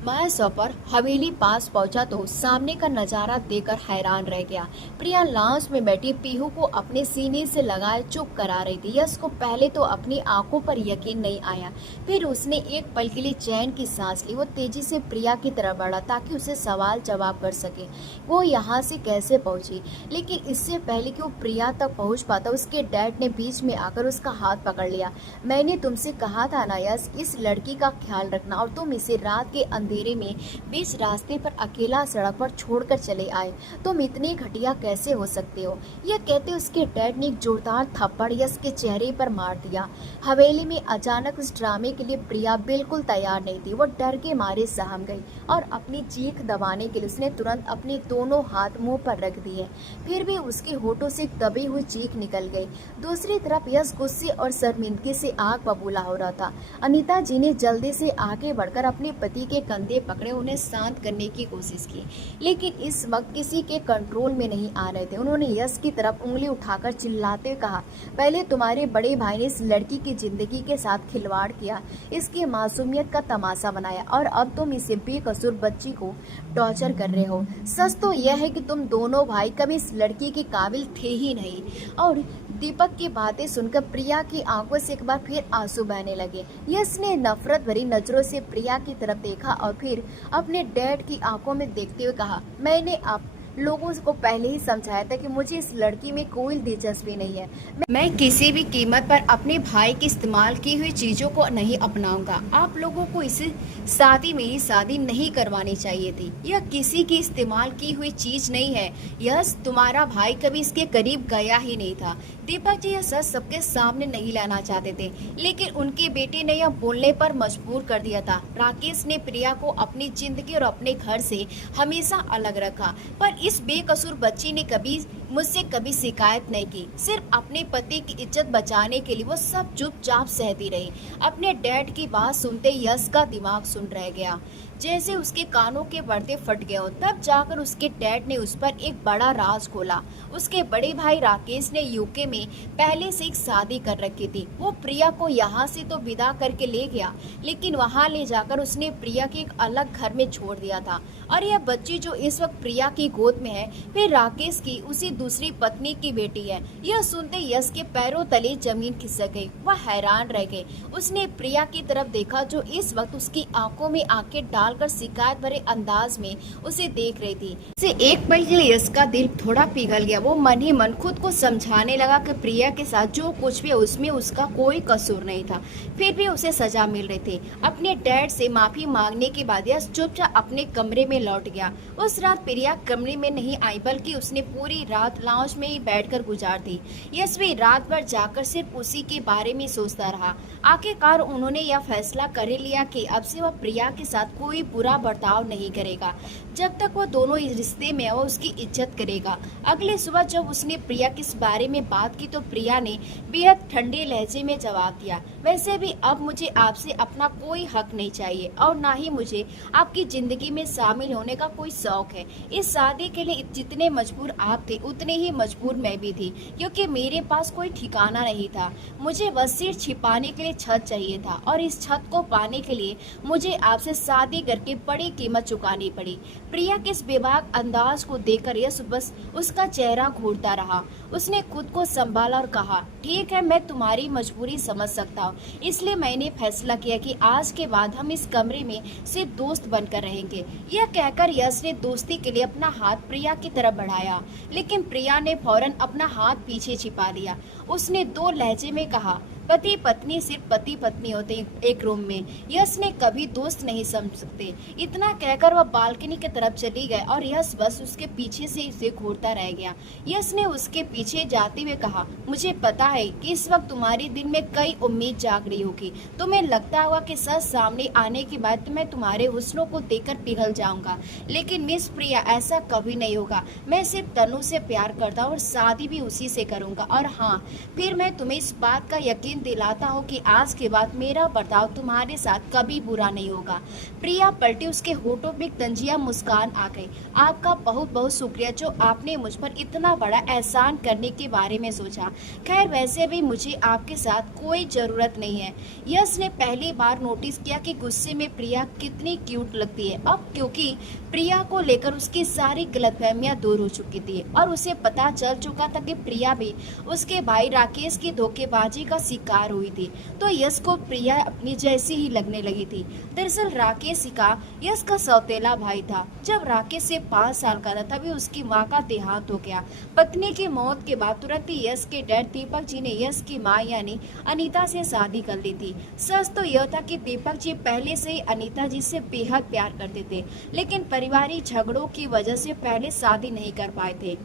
मायासोपर हवेली पास पहुंचा तो सामने का नजारा देखकर हैरान रह गया। प्रिया लाउंज में बैठी पीहू को अपने सीने से लगाए चुप करा रही थी। यश को पहले तो अपनी आंखों पर यकीन नहीं आया, फिर उसने एक पल के लिए चैन की सांस ली। वो तेजी से प्रिया की तरफ बढ़ा ताकि उसे सवाल जवाब कर सके, वो यहाँ से कैसे पहुंची। लेकिन इससे पहले कि वो प्रिया तक पहुँच पाता, उसके डैड ने बीच में आकर उसका हाथ पकड़ लिया। मैंने तुमसे कहा था ना यश, इस लड़की का ख्याल रखना, और तुम इसे रात के अंधेरे में बीच रास्ते पर अकेला सड़क पर छोड़कर चले आए। तुम इतने घटिया कैसे हो सकते हो? यह कहते उसके डैड ने एक जोरदार थप्पड़ यश के चेहरे पर मार दिया। हवेली में अचानक उस ड्रामे के लिए प्रिया बिल्कुल तैयार नहीं थी। वो डर के मारे सहम गई और अपनी चीख दबाने के लिए उसने तुरंत अपने दोनों हाथ मुंह पर रख दिए। फिर भी उसके होठों से दबी हुई चीख निकल गई। दूसरी तरफ यश गुस्से और शर्मिंदगी से आग बबूला हो रहा था। अनीता जी ने जल्दी से आगे बढ़कर अपने पति के कंधे पकड़े उन्हें शांत करने की कोशिश की, लेकिन इस वक्त किसी के कंट्रोल में नहीं आ रहे थे। उन्होंने यश की तरफ उंगली उठाकर चिल्लाते हुए कहा, पहले तुम्हारे बड़े भाई ने इस लड़की की जिंदगी के साथ खिलवाड़ किया, इसकी मासूमियत का तमाशा बनाया, और अब तुम इसे बेकसूर बच्ची को टॉर्चर कर रहे हो। सच तो यह है कि तुम दोनों भाई कभी इस लड़की के काबिल थे ही नहीं। और दीपक की बातें सुनकर प्रिया की आंखों से एक बार फिर आंसू बहने लगे। यश ने नफरत भरी नजरों से प्रिया की तरफ देखा और फिर अपने डैड की आंखों में देखते हुए कहा, मैंने आप लोगों को पहले ही समझाया था कि मुझे इस लड़की में कोई दिलचस्पी नहीं है। मैं किसी भी कीमत पर अपने भाई की इस्तेमाल की हुई चीज़ों को नहीं अपनाऊंगा। आप लोगों को इसे शादी में ही शादी नहीं करवानी चाहिए थी। यह किसी की इस्तेमाल की हुई चीज़ नहीं है। यह तुम्हारा भाई कभी इसके करीब गया ही नहीं था। दीपक जी यह सच सबके सामने नहीं लाना चाहते थे, लेकिन उनके बेटे ने यह बोलने पर मजबूर कर दिया था। राकेश ने प्रिया को अपनी जिंदगी और अपने घर से हमेशा अलग रखा, पर इस बेकसूर बच्ची ने कभी मुझसे कभी शिकायत नहीं की। सिर्फ अपने पति की इज्जत बचाने के लिए वो सब चुपचाप सहती रही। अपने डैड की बात सुनते यश का दिमाग सुन रह गया, जैसे उसके कानों के पर्दे फट गए हो। तब जाकर उसके डैड ने उस पर एक बड़ा राज खोला। उसके बड़े भाई राकेश ने यूके में पहले से एक शादी कर रखी थी। वो प्रिया को यहाँ से तो विदा करके ले गया, लेकिन वहाँ ले जाकर उसने प्रिया के एक अलग घर में छोड़ दिया था। और यह बच्ची जो इस वक्त प्रिया की गोद में है, फिर राकेश की उसी दूसरी पत्नी की बेटी है। यह सुनते यश के पैरों तले जमीन खिसक गई। वह हैरान रह गई। उसने प्रिया की तरफ देखा जो इस वक्त उसकी आंखों में आंखें डालकर शिकायत भरे अंदाज में उसे देख रही थी। उसे एक पल के लिए यश का दिल थोड़ा पिघल गया। वो मन ही मन खुद को समझाने लगा कि प्रिया के साथ जो कुछ भी उसमें उसका कोई कसूर नहीं था, फिर भी उसे सजा मिल रही थी। अपने डैड से माफी मांगने के बाद यश चुपचाप अपने कमरे में लौट गया। उस रात प्रिया कमरे में नहीं आई बल्कि उसने पूरी रात लाउंज में ही बैठकर गुजार दी। यश भी रात भर जाकर सिर्फ उसी के बारे में सोचता रहा। आखिरकार उन्होंने यह फैसला कर लिया कि अब से वह प्रिया के साथ कोई बुरा बर्ताव नहीं करेगा। जब तक वो दोनों इस रिश्ते में वो उसकी इज्जत करेगा। अगली सुबह जब उसने प्रिया के इस बारे में बात की तो प्रिया ने बेहद ठंडे लहजे में जवाब दिया, वैसे भी अब मुझे आपसे अपना कोई हक नहीं चाहिए और ना ही मुझे आपकी जिंदगी में शामिल होने का कोई शौक है। इस शादी के लिए जितने मजबूर आप थे उतने ही मजबूर मैं भी थी, क्योंकि मेरे पास कोई ठिकाना नहीं था। मुझे बस सिर छिपाने के लिए छत चाहिए था और इस छत को पाने के लिए मुझे आपसे शादी करके बड़ी कीमत चुकानी पड़ी। प्रिया के इस बेबाक अंदाज को देखकर यश बस उसका चेहरा घूरता रहा। उसने खुद को संभाला और कहा, ठीक है, मैं तुम्हारी मजबूरी समझ सकता हूँ, इसलिए मैंने फैसला किया कि आज के बाद हम इस कमरे में सिर्फ दोस्त बनकर रहेंगे। यह कहकर यश ने दोस्ती के लिए अपना हाथ प्रिया की तरफ बढ़ाया, लेकिन प्रिया ने फौरन अपना हाथ पीछे छिपा लिया। उसने दो लहजे में कहा, पति पत्नी सिर्फ पति पत्नी होते एक रूम में, यश ने कभी दोस्त नहीं समझ सकते। इतना कहकर वह बालकनी की तरफ चली गई और यश बस उसके पीछे से इसे घूरता रह गया। यश ने उसके पीछे जाते हुए कहा, मुझे पता है कि इस वक्त तुम्हारे दिल में कई उम्मीद जाग रही होगी। तुम्हें लगता होगा कि सच सामने आने के बाद मैं तुम्हारे हुस्नों को देखकर पिघल जाऊंगा, लेकिन मिस प्रिया ऐसा कभी नहीं होगा। मैं सिर्फ तनु से प्यार करता हूँ और शादी भी उसी से करूंगा। और हाँ, फिर मैं तुम्हें इस बात का यकीन दिलाता हूँ कि आज के बाद मेरा बर्ताव तुम्हारे साथ कभी बुरा नहीं होगा। प्रिया पलटी, उसके होठों में तंजिया मुस्कान आ गई। आपका बहुत बहुत शुक्रिया जो आपने मुझ पर इतना बड़ा एहसान करने के बारे में सोचा। खैर, वैसे भी मुझे आपके साथ कोई ज़रूरत नहीं है। यश ने पहली बार नोटिस किया कि गुस्से में प्रिया कितनी क्यूट लगती है। अब क्योंकि प्रिया को लेकर उसकी सारी गलतफहमियां दूर हो चुकी थी और उसे पता चल चुका था कि प्रिया भी उसके भाई राकेश की धोखेबाजी का शिकार हुई थी, तो यश को प्रिया अपनी जैसी ही लगने लगी थी। दरअसल राकेश का यश का सौतेला भाई था। जब राकेश से 5 साल का था तभी उसकी मां का देहांत हो गया। पत्नी की मौत के बाद तुरंत ही यश के डैड दीपक जी ने यश की मां यानी अनीता से शादी कर ली थी। सच तो यह था कि दीपक जी पहले से ही अनीता जी से बेहद प्यार करते थे, लेकिन पारिवारिक झगड़ों की वजह से पहले शादी नहीं कर पाए थे।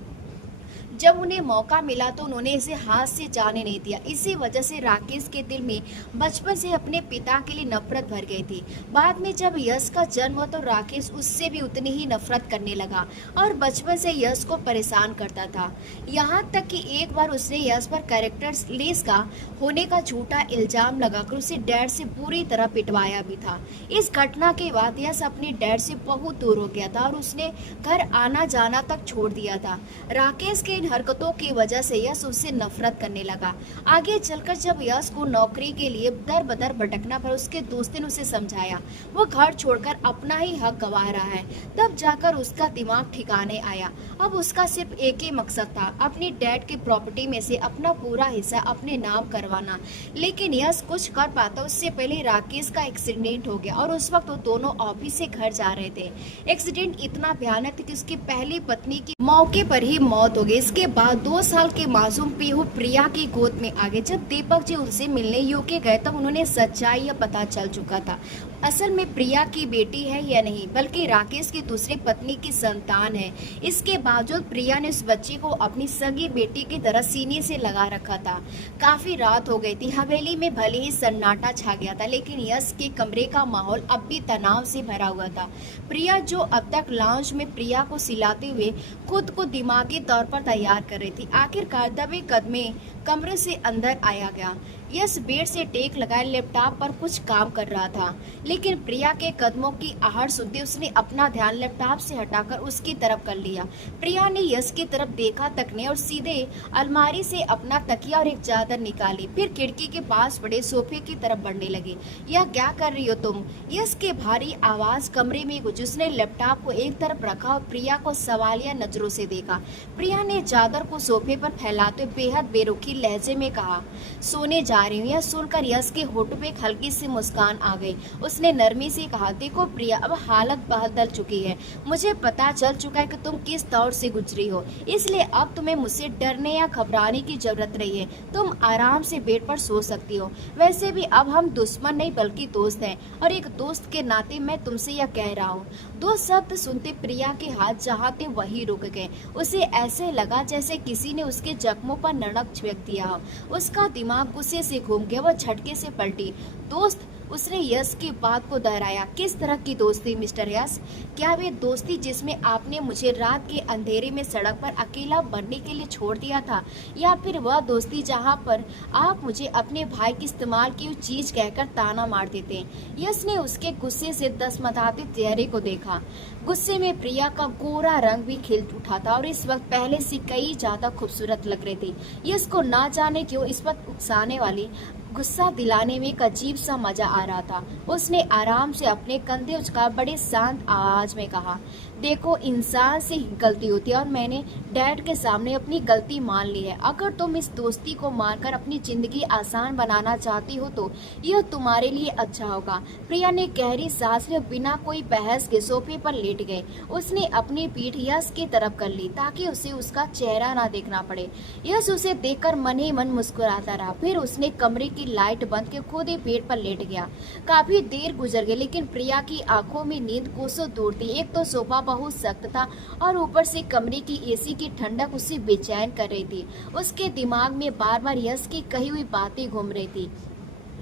जब उन्हें मौका मिला तो उन्होंने इसे हाथ से जाने नहीं दिया। इसी वजह से राकेश के दिल में बचपन से अपने पिता के लिए नफरत भर गई थी। बाद में जब यश का जन्म हुआ तो राकेश उससे भी उतनी ही नफरत करने लगा और बचपन से यश को परेशान करता था। यहाँ तक कि एक बार उसने यश पर कैरेक्टर लेस का होने का झूठा इल्जाम लगाकर उसे डैड से पूरी तरह पिटवाया भी था। इस घटना के बाद यश अपने डैड से बहुत दूर हो गया था और उसने घर आना जाना तक छोड़ दिया था। राकेश के हरकतों की वजह से यश उससे नफरत करने लगा। आगे चलकर जब यश को नौकरी के लिए दर बदर भटकना पड़ा, उसके दोस्त ने उसे समझाया वो घर छोड़कर अपना ही हक गंवा रहा है, तब जाकर उसका दिमाग ठिकाने आया। अब उसका सिर्फ एक ही मकसद था, अपनी डैड की प्रॉपर्टी में से अपना पूरा हिस्सा अपने नाम करवाना। लेकिन यश कुछ कर पाता उससे पहले राकेश का एक्सीडेंट हो गया और उस वक्त वो दोनों ऑफिस से घर जा रहे थे। एक्सीडेंट इतना भयानक था कि उसकी पहली पत्नी की मौके पर ही मौत हो गई। इसके बाद 2 साल के मासूम पीहू प्रिया की गोद में आ गए। जब दीपक जी उनसे मिलने यूके गए तब उन्होंने सच्चाई पता चल चुका था, असल में प्रिया की बेटी है या नहीं बल्कि राकेश की दूसरी पत्नी की संतान है। इसके बावजूद प्रिया ने उस बच्ची को अपनी सगी बेटी की तरह सीने से लगा रखा था। काफी रात हो गई थी। हवेली में भले ही सन्नाटा छा गया था, लेकिन यश के कमरे का माहौल अब भी तनाव से भरा हुआ था। प्रिया जो अब तक लाउंज में प्रिया को सिलाते हुए खुद को दिमागी तौर पर तैयार कर रही थी, आखिरकार दबे कदमे कमरे से अंदर आया गया। यश बेड से टेक लगाए लैपटॉप पर कुछ काम कर रहा था, लेकिन प्रिया के कदमों की आहट सुनते उसने अपना ध्यान लैपटॉप से हटाकर उसकी तरफ कर लिया। प्रिया ने यश की तरफ देखा तक नहीं और सीधे अलमारी से अपना तकिया और एक चादर निकाली, फिर खिड़की के पास पड़े सोफे की तरफ बढ़ने लगी। यह क्या कर रही हो तुम? यश के भारी आवाज कमरे में गूंजी। उसने लैपटॉप को एक तरफ रखा और प्रिया को सवालिया नजरों से देखा। प्रिया ने चादर को सोफे पर फैलाते हुए बेहद बेरुखी लहजे में कहा, सोने जा रही हूँ। यह सुनकर यश के होठों पे एक हल्की सी मुस्कान आ गई। उसने नरमी से कहा, देखो प्रिया, अब हालत बदल चुकी है। मुझे पता चल चुका है कि तुम किस दौर से गुजरी हो, इसलिए अब तुम्हें मुझसे डरने या घबराने की जरूरत नहीं है। तुम आराम से बेड पर सो सकती हो। वैसे भी अब हम दुश्मन नहीं बल्कि दोस्त हैं, और एक दोस्त के नाते मैं तुमसे यह कह रहा हूँ। दो शब्द सुनते प्रिया के हाथ जहाँ थे वही रुक गए। उसे ऐसे लगा जैसे किसी ने उसके जख्मों पर नमक छिड़क दिया हो। उसका दिमाग गुस्से से घूम गया। वह झटके से पलटी। दोस्त? उसने यश की बात को दोहराया। किस तरह की दोस्ती मिस्टर यश? क्या वे दोस्ती जिसमें आपने मुझे रात के अंधेरे में सड़क पर अकेला मरने के लिए छोड़ दिया था, या फिर वह दोस्ती जहां पर आप मुझे अपने भाई की इस्तेमाल की हुई चीज कहकर ताना मार देते? यश ने उसके गुस्से से दसमदाते चेहरे को देखा। गुस्से में प्रिया का गोरा रंग भी खिल उठा था और इस वक्त पहले से कई ज्यादा खूबसूरत लग रही थी। यश को ना जाने क्यों इस वक्त उकसाने वाली गुस्सा दिलाने में एक अजीब सा मजा आ रहा था। उसने आराम से अपने कंधे उचका बड़े शांत आवाज में कहा, देखो, इंसान से गलती होती है और मैंने डैड के सामने अपनी गलती मान ली है। अगर तुम इस दोस्ती को मानकर अपनी जिंदगी आसान बनाना चाहती हो तो यह तुम्हारे लिए अच्छा होगा। प्रिया ने गहरी सांस ली और बिना कोई बहस के सोफे पर लेट गए। उसने अपनी पीठ यश की तरफ कर ली ताकि उसे उसका चेहरा ना देखना पड़े। यश उसे देखकर मन ही मन मुस्कुराता रहा। फिर उसने कमरे की लाइट बंद के खुद ही पेड़ पर लेट गया। काफी देर गुजर गई, लेकिन प्रिया की आंखों में नींद कोसों दूर थी। एक तो सोफा बहुत सख्त था और ऊपर से कमरे की एसी की ठंडक उसे बेचैन कर रही थी। उसके दिमाग में बार बार यश की कही हुई बातें घूम रही थी।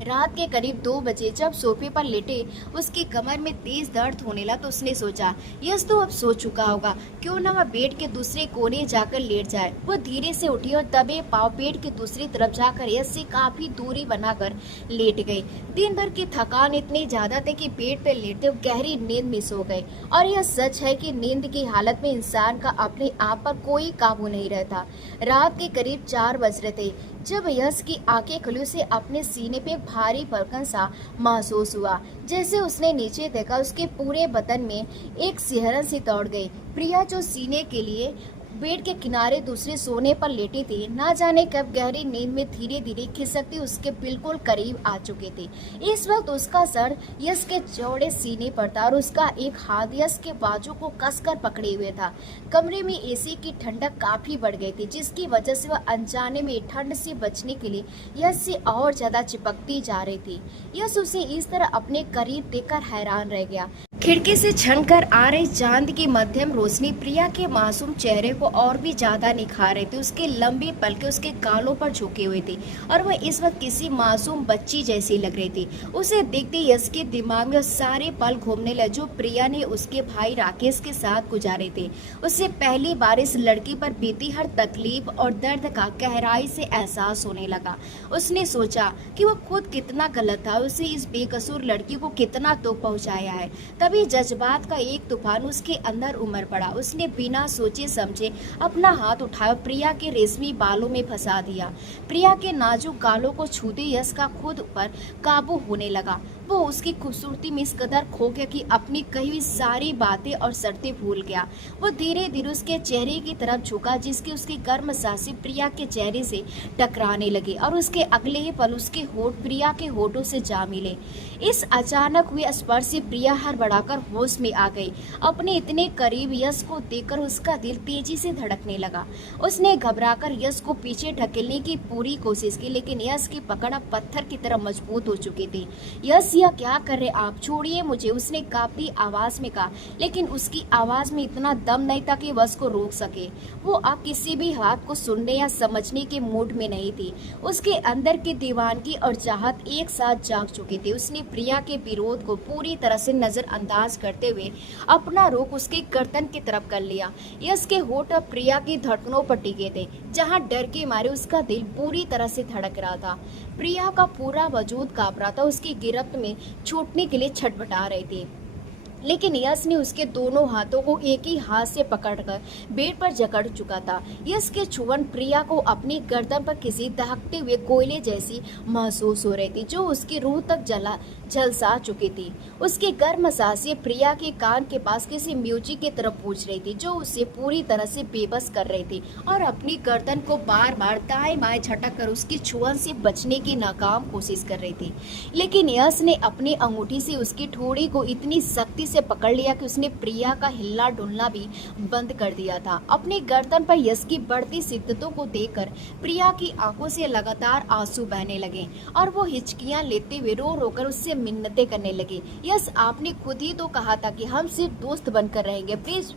रात के करीब 2 बजे जब सोफे पर लेटे उसकी कमर में तेज दर्द होने लगा तो उसने सोचा, यश तो अब सो चुका होगा, क्यों ना वह बेड के दूसरे कोने जाकर लेट जाए। वो धीरे से उठी और दबे पांव बेड के दूसरी तरफ जाकर यश से काफी दूरी बनाकर लेट गई। दिन भर की थकान इतनी ज्यादा थी कि बेड पर लेटे गहरी नींद में सो गए। और यह सच है कि नींद की हालत में इंसान का अपने आप पर कोई काबू नहीं रहता। रात के करीब 4 बज रहे थे जब यश की आंखें खुली। उसे अपने सीने पे भारी भड़कन सा महसूस हुआ। जैसे उसने नीचे देखा, उसके पूरे बदन में एक सिहरन सी दौड़ गई। प्रिया जो सीने के लिए बेड के किनारे दूसरे सोने पर लेटी थी, ना जाने कब गहरी नींद में धीरे धीरे खिसकती उसके बिल्कुल करीब आ चुकी थी। इस वक्त उसका सर यश के चौड़े सीने पर था और उसका एक हाथ यश के बाजू को कसकर पकड़े हुए था। कमरे में एसी की ठंडक काफी बढ़ गई थी, जिसकी वजह से वह अनजाने में ठंड से बचने के लिए यश से और ज्यादा चिपकती जा रही थी। यश उसे इस तरह अपने करीब देखकर हैरान रह गया। खिड़की से छनकर आ रही चांद की मध्यम रोशनी प्रिया के मासूम चेहरे को और भी ज्यादा निखार रही थी। उसके लंबे पलके उसके गालों पर झुके हुए थे और वह इस वक्त किसी मासूम बच्ची जैसी लग रही थी। उसे देखते यश के दिमाग में सारे पल घूमने लगे जो प्रिया ने उसके भाई राकेश के साथ गुजारे थे। उसे पहली बार इस लड़की पर बीती हर तकलीफ और दर्द का गहराई से एहसास होने लगा। उसने सोचा कि वह खुद कितना गलत था, उसे इस बेकसूर लड़की को कितना दुख पहुंचाया है। तभी जज्बात का एक तूफान उसके अंदर उमड़ पड़ा। उसने बिना सोचे समझे अपना हाथ उठाया, प्रिया के रेशमी बालों में फंसा दिया। प्रिया के नाजुक गालों को छूते यश का खुद पर काबू होने लगा। वो उसकी खूबसूरती में इस कदर खो गया कि अपनी कही हुई सारी बातें और शर्तें भूल गया। वो धीरे धीरे उसके चेहरे की तरफ झुका, जिसकी उसकी गर्म सांसें प्रिया के चेहरे से टकराने लगी और उसके अगले ही पल उसके होठ प्रिया के होठों से जा मिले। इस अचानक हुए स्पर्श से प्रिया हड़बड़ाकर होश में आ गई। अपने इतने करीब यश को देखकर उसका दिल तेजी से धड़कने लगा। उसने घबराकर यश को पीछे ढकेलने की पूरी कोशिश की, लेकिन यश की पकड़ अब पत्थर की तरह मजबूत हो चुकी थी। यश यह क्या कर रहे आप, छोड़िए मुझे, उसने कांपती आवाज में कहा। लेकिन उसकी आवाज में इतना दम नहीं था कि वह उसको रोक सके। वो अब किसी भी बात को सुनने या समझने के मूड में नहीं थी। उसके अंदर की दीवानगी और चाहत एक साथ जाग चुकी थी। उसने प्रिया के विरोध को पूरी तरह से नजरअंदाज करते हुए अपना रुख उसके गर्दन की तरफ कर लिया। यश के होठ अब प्रिया की धड़कनों पर टिके थे, जहां डर के मारे उसका दिल पूरी तरह से धड़क रहा था। प्रिया का पूरा वजूद कांप रहा था, उसकी गिरफ्त में छूटने के लिए छटपटा रही थी। लेकिन यश ने उसके दोनों हाथों को एक ही हाथ से पकड़कर बेड पर जकड़ चुका था। यश के छुअन प्रिया को अपनी गर्दन पर किसी दहकते हुए कोयले जैसी महसूस हो रही थी, जो उसकी रूह तक झलसा चुकी थी। उसकी गर्म सांसें प्रिया के कान के पास किसी म्यूजिक की तरफ पूछ रही थी, जो उसे पूरी तरह से बेबस कर रही थी, और अपनी गर्दन को बार बार दाएं बाएं झटक कर उसकी छुअन से बचने की नाकाम कोशिश कर रही थी। लेकिन यश ने अपनी अंगूठी से उसकी ठोड़ी को इतनी सख्ती से पकड़ लिया कि उसने प्रिया का हिलना डुलना भी बंद कर दिया था। अपनी गर्दन पर यश की बढ़ती शिद्दतों को देखकर प्रिया की आंखों से लगातार आंसू बहने लगे और वो हिचकियां लेते हुए रो रो कर उससे मिन्नतें करने लगी। यश, आपने खुद ही तो कहा था कि हम सिर्फ दोस्त बनकर रहेंगे, प्लीज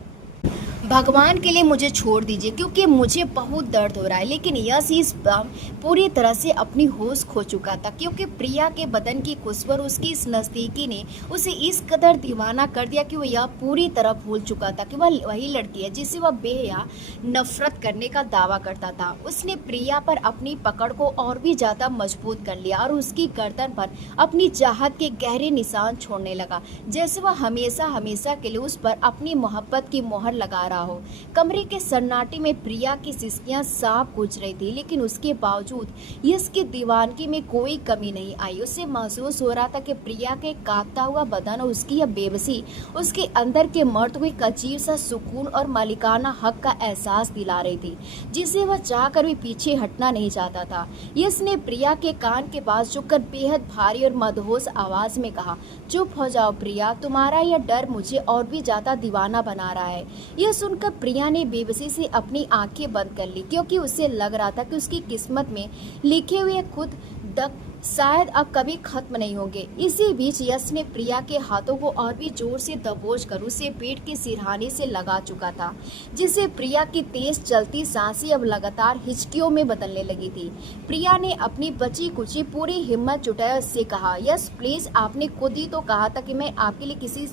भगवान के लिए मुझे छोड़ दीजिए, क्योंकि मुझे बहुत दर्द हो रहा है। लेकिन यश इस बार पूरी तरह से अपनी होश खो चुका था, क्योंकि प्रिया के बदन की खुशबू और उसकी इस नज़दीकी ने उसे इस कदर दीवाना कर दिया कि वह यह पूरी तरह भूल चुका था कि वह वही लड़की है जिससे वह बेहया नफरत करने का दावा करता था। उसने प्रिया पर अपनी पकड़ को और भी ज़्यादा मजबूत कर लिया और उसकी गर्दन पर अपनी चाहत के गहरे निशान छोड़ने लगा, जैसे वह हमेशा हमेशा के लिए उस पर अपनी मोहब्बत की मोहर लगा रहा हो। कमरे के सन्नाटे में प्रिया की सिसकियां साफ गूंज रही थी, लेकिन उसके बावजूद यश की दीवानगी में कोई कमी नहीं आई। उसे महसूस हो रहा था कि प्रिया के कांपता हुआ बदन और उसकी यह बेबसी उसके अंदर के मर्द को एक अजीब सा सुकून और मालिकाना हक का एहसास दिला रही थी, जिसे वह चाहकर भी पीछे हटना नहीं चाहता था। यश ने प्रिया के कान के पास झुककर बेहद भारी और मदहोश आवाज में कहा, चुप हो जाओ प्रिया, तुम्हारा यह डर मुझे और भी ज्यादा दीवाना बना रहा है। यह सुनकर प्रिया ने बेबसी से अपनी आंखें बंद कर ली, क्योंकि उसे लग रहा था कि उसकी किस्मत में लिखे हुए खुद दक शायद अब कभी खत्म नहीं होंगे। इसी बीच यश ने प्रिया के हाथों को और भी जोर से दबोचकर उसे पेट के सिरहाने से लगा चुका था, जिससे प्रिया की तेज चलती सांसें अब लगातार हिचकियों में बदलने लगी थी। प्रिया ने अपनी बची कुची पूरी हिम्मत जुटाई उससे कहा, यश प्लीज, आपने खुद ही तो कहा था कि मैं आपके लिए किसी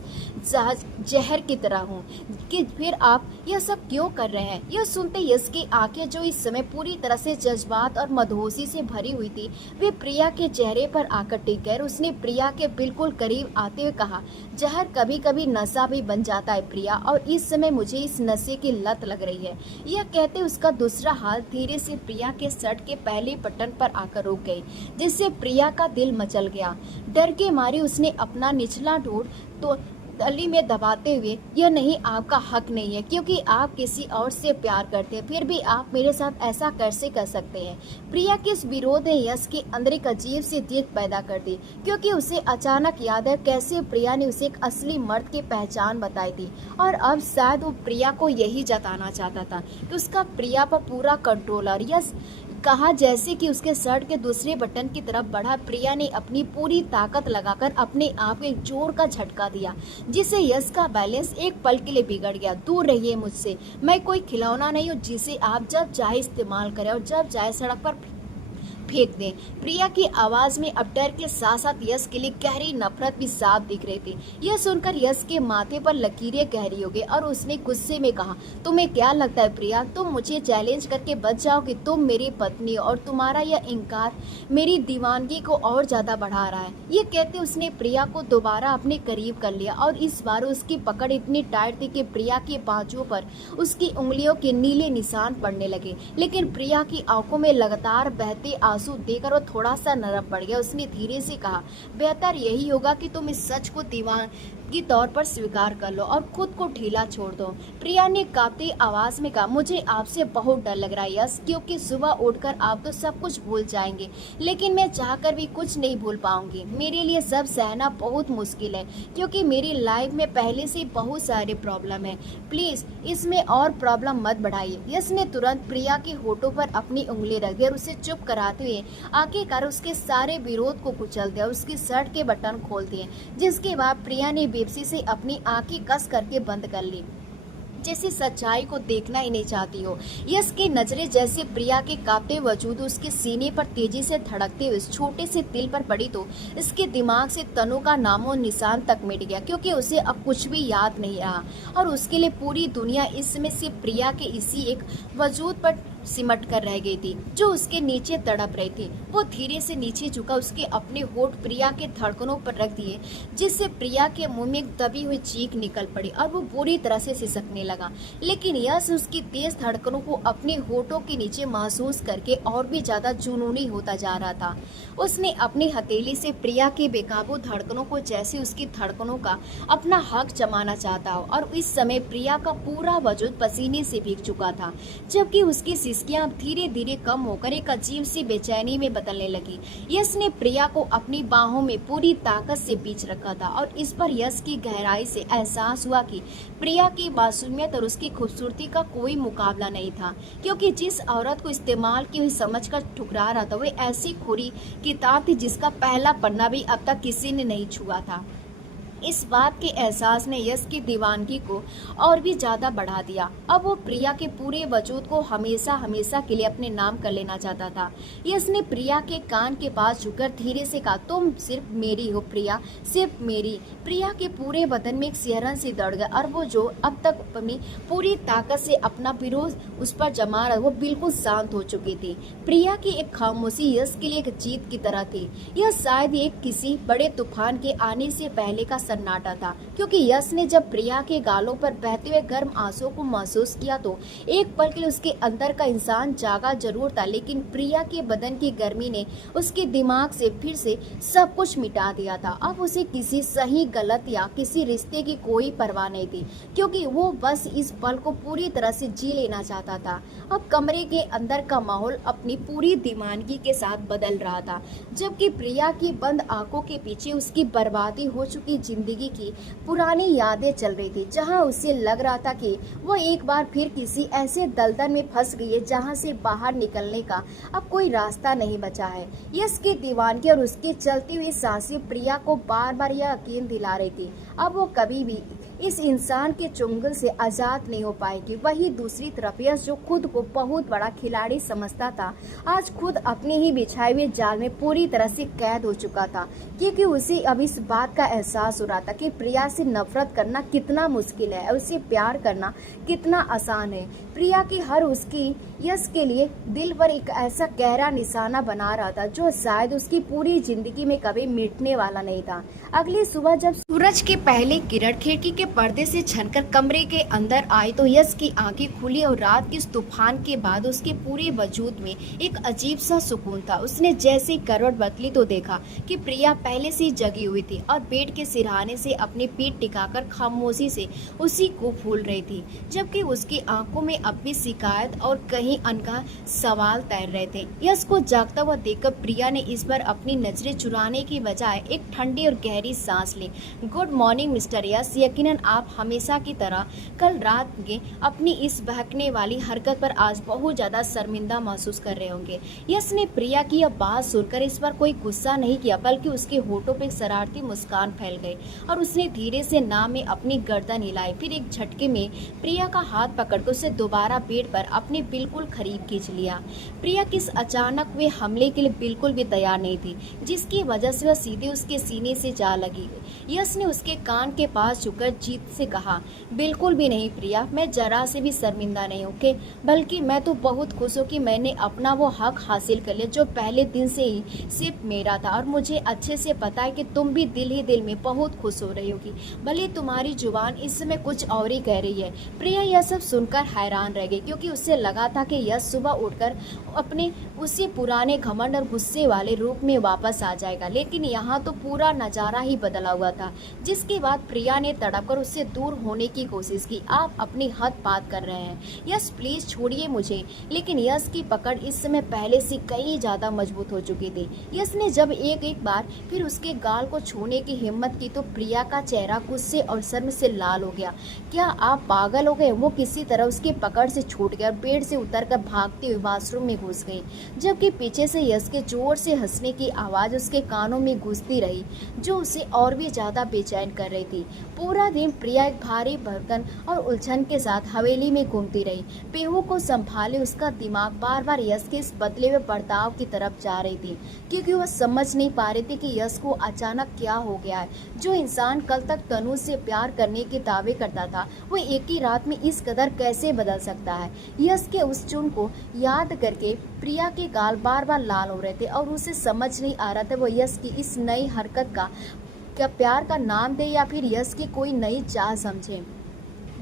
जहर की तरह हूँ, कि फिर आप यह सब क्यों कर रहे हैं। यह सुनते यश की आंखें, जो इस समय पूरी तरह से जज्बात और मदहोशी से भरी हुई थी, वे प्रिया के चेहरे पर आकर टिक गए। उसने प्रिया के बिल्कुल करीब आते हुए कहा, जहर कभी कभी नशा भी बन जाता है प्रिया, और इस समय मुझे इस नशे की लत लग रही है। यह कहते उसका दूसरा हाथ धीरे से प्रिया के शर्ट के पहले बटन पर आकर रुक गई, जिससे प्रिया का दिल मचल गया। डर के मारे उसने अपना निचला ठोड़ तो गली में दबाते हुए, यह नहीं, आपका हक नहीं है, क्योंकि आप किसी और से प्यार करते हैं, फिर भी आप मेरे साथ ऐसा कैसे कर सकते हैं। प्रिया के इस विरोध ने यश के अंदर एक अजीब सी जिद पैदा कर दी, क्योंकि उसे अचानक याद है कैसे प्रिया ने उसे एक असली मर्द की पहचान बताई थी, और अब शायद वो प्रिया को यही जताना चाहता था कि उसका प्रिया पर पूरा कंट्रोल। और यश कहा, जैसे कि उसके शर्ट के दूसरे बटन की तरफ बढ़ा, प्रिया ने अपनी पूरी ताकत लगाकर अपने आप को एक जोर का झटका दिया, जिससे यश का बैलेंस एक पल के लिए बिगड़ गया। दूर रहिए मुझसे, मैं कोई खिलौना नहीं हूँ जिसे आप जब चाहे इस्तेमाल करें और जब चाहे सड़क पर फेंक दें। प्रिया की आवाज में अब डर के साथ साथ यश के लिए गहरी नफरत भी साफ दिख रही थी। यह सुनकर यश के माथे पर लकीरें गहरी हो गई और उसने गुस्से में कहा, तुम्हें क्या लगता है प्रिया, तुम मुझे चैलेंज करके बच जाओगी? तुम मेरी पत्नी हो और तुम्हारा यह इनकार मेरी दीवानगी को और ज्यादा बढ़ा रहा है। ये कहते उसने प्रिया को दोबारा अपने करीब कर लिया, और इस बार उसकी पकड़ इतनी टाइट थी कि प्रिया के बाजुओं पर उसकी उंगलियों के नीले निशान पड़ने लगे। लेकिन प्रिया की आंखों में लगातार बहते आंसू देकर वो थोड़ा सा नरम पड़ गया। उसने धीरे से कहा, बेहतर यही होगा कि तुम इस सच को की तौर पर स्वीकार कर लो और खुद को ढीला छोड़ दो। प्रिया ने कांपती आवाज में कहा, मुझे आपसे बहुत डर लग रहा है यश, क्योंकि सुबह उठकर आप तो सब कुछ भूल जाएंगे, लेकिन मैं चाहकर भी कुछ नहीं भूल पाऊंगी। मेरे लिए सब सहना बहुत मुश्किल है, क्योंकि मेरी लाइफ में पहले से बहुत सारे प्रॉब्लम है। प्लीज इसमें और प्रॉब्लम मत बढ़ाइए। यश ने तुरंत प्रिया के होठों पर अपनी उंगली रख दी और उसे चुप कराते हुए आखिरकार उसके सारे विरोध को कुचल दिया, उसकी शर्ट के बटन खोल दिए, जिसके बाद प्रिया ने बेबसी से अपनी आंखें कस करके बंद कर ली, जैसे सच्चाई को देखना ही नहीं चाहती हो। यश की नजरें जैसे प्रिया के कांपते वजूद उसके सीने पर तेजी से धड़कते हुए छोटे से तिल पर पड़ी तो इसके दिमाग से तनु का नामो निशान तक मिट गया, क्योंकि उसे अब कुछ भी याद नहीं रहा और उसके लिए पूरी दुनिया इस समय सिर्फ प्रिया के इसी एक वजूद पर सिमट कर रह गई थी, जो उसके नीचे तड़प रही थी। वो धीरे से नीचे झुका, उसके अपने होठ प्रिया के धड़कनों पर रख दिए, जिससे प्रिया के मुंह में एक दबी हुई चीख निकल पड़ी और वो बुरी तरह से सिसकने लगा। लेकिन यश उसकी तेज धड़कनों को अपने होठों के नीचे महसूस करके और भी ज्यादा जुनूनी होता जा रहा था। उसने अपनी हथेली से प्रिया के बेकाबू धड़कनों को जैसे उसकी धड़कनों का अपना हक जमाना चाहता हो, और इस समय प्रिया का पूरा वजूद पसीने से भीग चुका था, जबकि उसकी सिसकियां धीरे धीरे कम होकर एक अजीब सी बेचैनी में बदलने लगी। यश ने प्रिया को अपनी बाहों में पूरी ताकत से बीच रखा था और इस पर यश की गहराई से एहसास हुआ कि प्रिया की मासूमियत और उसकी खूबसूरती का कोई मुकाबला नहीं था, क्योंकि जिस औरत को इस्तेमाल की हुई समझकर ठुकरा रहा था, वह ऐसी खुरी किताब थी जिसका पहला पन्ना भी अब तक किसी ने नहीं छुआ था। इस बात के एहसास ने यश की दीवानगी को और भी ज्यादा बढ़ा दिया। अब वो प्रिया के पूरे वजूद को हमेशा हमेशा के लिए अपने नाम कर लेना चाहता था। यश ने प्रिया के कान के पास झुककर धीरे से कहा, तुम सिर्फ मेरी हो प्रिया, सिर्फ मेरी। प्रिया के पूरे बदन में एक सिहरन सी दौड़ गया और वो जो अब तक अपनी पूरी ताकत से अपना विरोध उस पर जमा रहा, वो बिल्कुल शांत हो चुकी थी। प्रिया की एक खामोशी यश के लिए एक जीत की तरह थी। यह शायद एक किसी बड़े तूफान के आने से पहले का सन्नाटा था, क्योंकि यश ने जब प्रिया के गालों पर बहते हुए गर्म आंसुओं को महसूस किया तो एक पल के लिए उसके अंदर का इंसान जागा जरूर था, लेकिन प्रिया के बदन की गर्मी ने उसके दिमाग से फिर से सब कुछ मिटा दिया था। अब उसे किसी सही गलत या किसी रिश्ते की कोई परवाह नहीं थी, क्योंकि वो बस इस पल को पूरी तरह से जी लेना चाहता था। अब कमरे के अंदर का माहौल अपनी पूरी दीवानगी के साथ बदल रहा था, जबकि प्रिया की बंद आंखों के पीछे उसकी बर्बादी हो चुकी जिंदगी की पुरानी यादें चल रही थी, जहां उसे लग रहा था कि वो एक बार फिर किसी ऐसे दलदल में फंस गई है जहां से बाहर निकलने का अब कोई रास्ता नहीं बचा है। यश की दीवानगी और उसकी चलती हुई सांसें प्रिया को बार बार यह यकीन दिला रही थी, अब वो कभी भी इस इंसान के चुंगल से आजाद नहीं हो पाएगी। वही दूसरी तरफ यश, जो खुद को बहुत बड़ा खिलाड़ी समझता था, आज खुद अपने ही बिछाए हुए जाल में पूरी तरह से कैद हो चुका था, क्योंकि उसे अब इस बात का एहसास हो रहा था कि प्रिया से नफरत करना कितना मुश्किल है और उसे प्यार करना कितना आसान है। प्रिया की हर उसकी यश के लिए दिल पर एक ऐसा गहरा निशाना बना रहा था, जो शायद उसकी पूरी जिंदगी में कभी मिटने वाला नहीं था। अगली सुबह जब सूरज की पहली किरण खिड़की के पर्दे से छनकर कमरे के अंदर आई तो यश की आंखें खुली और रात के इस तूफान के बाद उसके पूरे वजूद में एक अजीब सा सुकून था। उसने जैसे करवट बदली तो देखा कि प्रिया पहले से जगी हुई थी और बेड के सिरहाने से अपनी पीठ टिकाकर खामोशी से उसी को फूल रही थी, जबकि उसकी आंखों में अब भी शिकायत और कहीं अनका सवाल तैर रहे थे। यश को जागता हुआ देखकर प्रिया ने इस बार अपनी नजरें चुराने की बजाय एक ठंडी और गहरी सांस ली। गुड मॉर्निंग मिस्टर यश, यकीनन आप हमेशा की तरह कल रात के अपनी इस बहकने वाली हरकत पर आज बहुत ज्यादा शर्मिंदा महसूस कर रहे होंगे। यश ने प्रिया की यह बात सुनकर इस पर कोई गुस्सा नहीं किया, बल्कि उसके होठों पर शरारती मुस्कान फैल गई और उसने धीरे से नाम में अपनी गर्दन हिलाई। फिर एक झटके में प्रिया का हाथ पकड़कर उसे दोबारा बेड पर अपने बिल्कुल करीब खींच लिया। प्रिया किस अचानक वे हमले के लिए बिल्कुल भी तैयार नहीं थी, जिसकी वजह से वह सीधे उसके सीने से जा लगी। यश ने उसके कान के पास झुककर जीत से कहा, बिल्कुल भी नहीं प्रिया, मैं जरा से भी शर्मिंदा नहीं हूँ कि बल्कि मैं तो बहुत खुश हूँ कि मैंने अपना वो हक हासिल कर लिया जो पहले दिन से ही सिर्फ मेरा था। और मुझे अच्छे से पता है कि तुम भी दिल ही दिल में बहुत खुश हो रही होगी, भले तुम्हारी जुबान इस समय कुछ और ही कह रही है। प्रिया यह सब सुनकर हैरान रह गई, क्योंकि उसे लगा था कि यश सुबह उठकर अपने उसी पुराने घमंड और गुस्से वाले रूप में वापस आ जाएगा, लेकिन यहाँ तो पूरा नज़ारा ही बदला हुआ था। जिसके बाद प्रिया ने तड़पकर उससे दूर होने की कोशिश की। आप अपनी हद पार कर रहे हैं यश, प्लीज छोड़िए मुझे। लेकिन यश की पकड़ इस समय पहले से कई ज्यादा मजबूत हो चुकी थी। यश ने जब एक एक बार फिर उसके गाल को छूने की हिम्मत की तो प्रिया का चेहरा गुस्से और शर्म से लाल हो गया। क्या आप पागल हो गए? वो किसी तरह उसकी पकड़ से छूट गया और बेड से उतरकर भागते हुए वॉशरूम में घुस गई, जबकि पीछे से यश के जोर से हंसने की आवाज उसके कानों में गूंजती रही, जो उसे और भी ज्यादा बेचैन कर रही थी। पूरा दिन प्रिया एक भारी भरकन और उलझन के साथ हवेली में घूमती रही। पीहू को संभाले उसका दिमाग बार बार यश के इस बदले हुए बर्ताव की तरफ जा रही थी, क्योंकि वह समझ नहीं पा रही थी कि यश को अचानक क्या हो गया है। जो इंसान कल तक तनु से प्यार करने के दावे करता था, वो एक ही रात में इस कदर कैसे बदल सकता है? यश के उस चुन को याद करके प्रिया के गाल बार बार लाल हो रहे थे और उसे समझ नहीं आ रहा था वो यश की इस नई हरकत का क्या प्यार का नाम दे या फिर यश की कोई नई चाह समझे।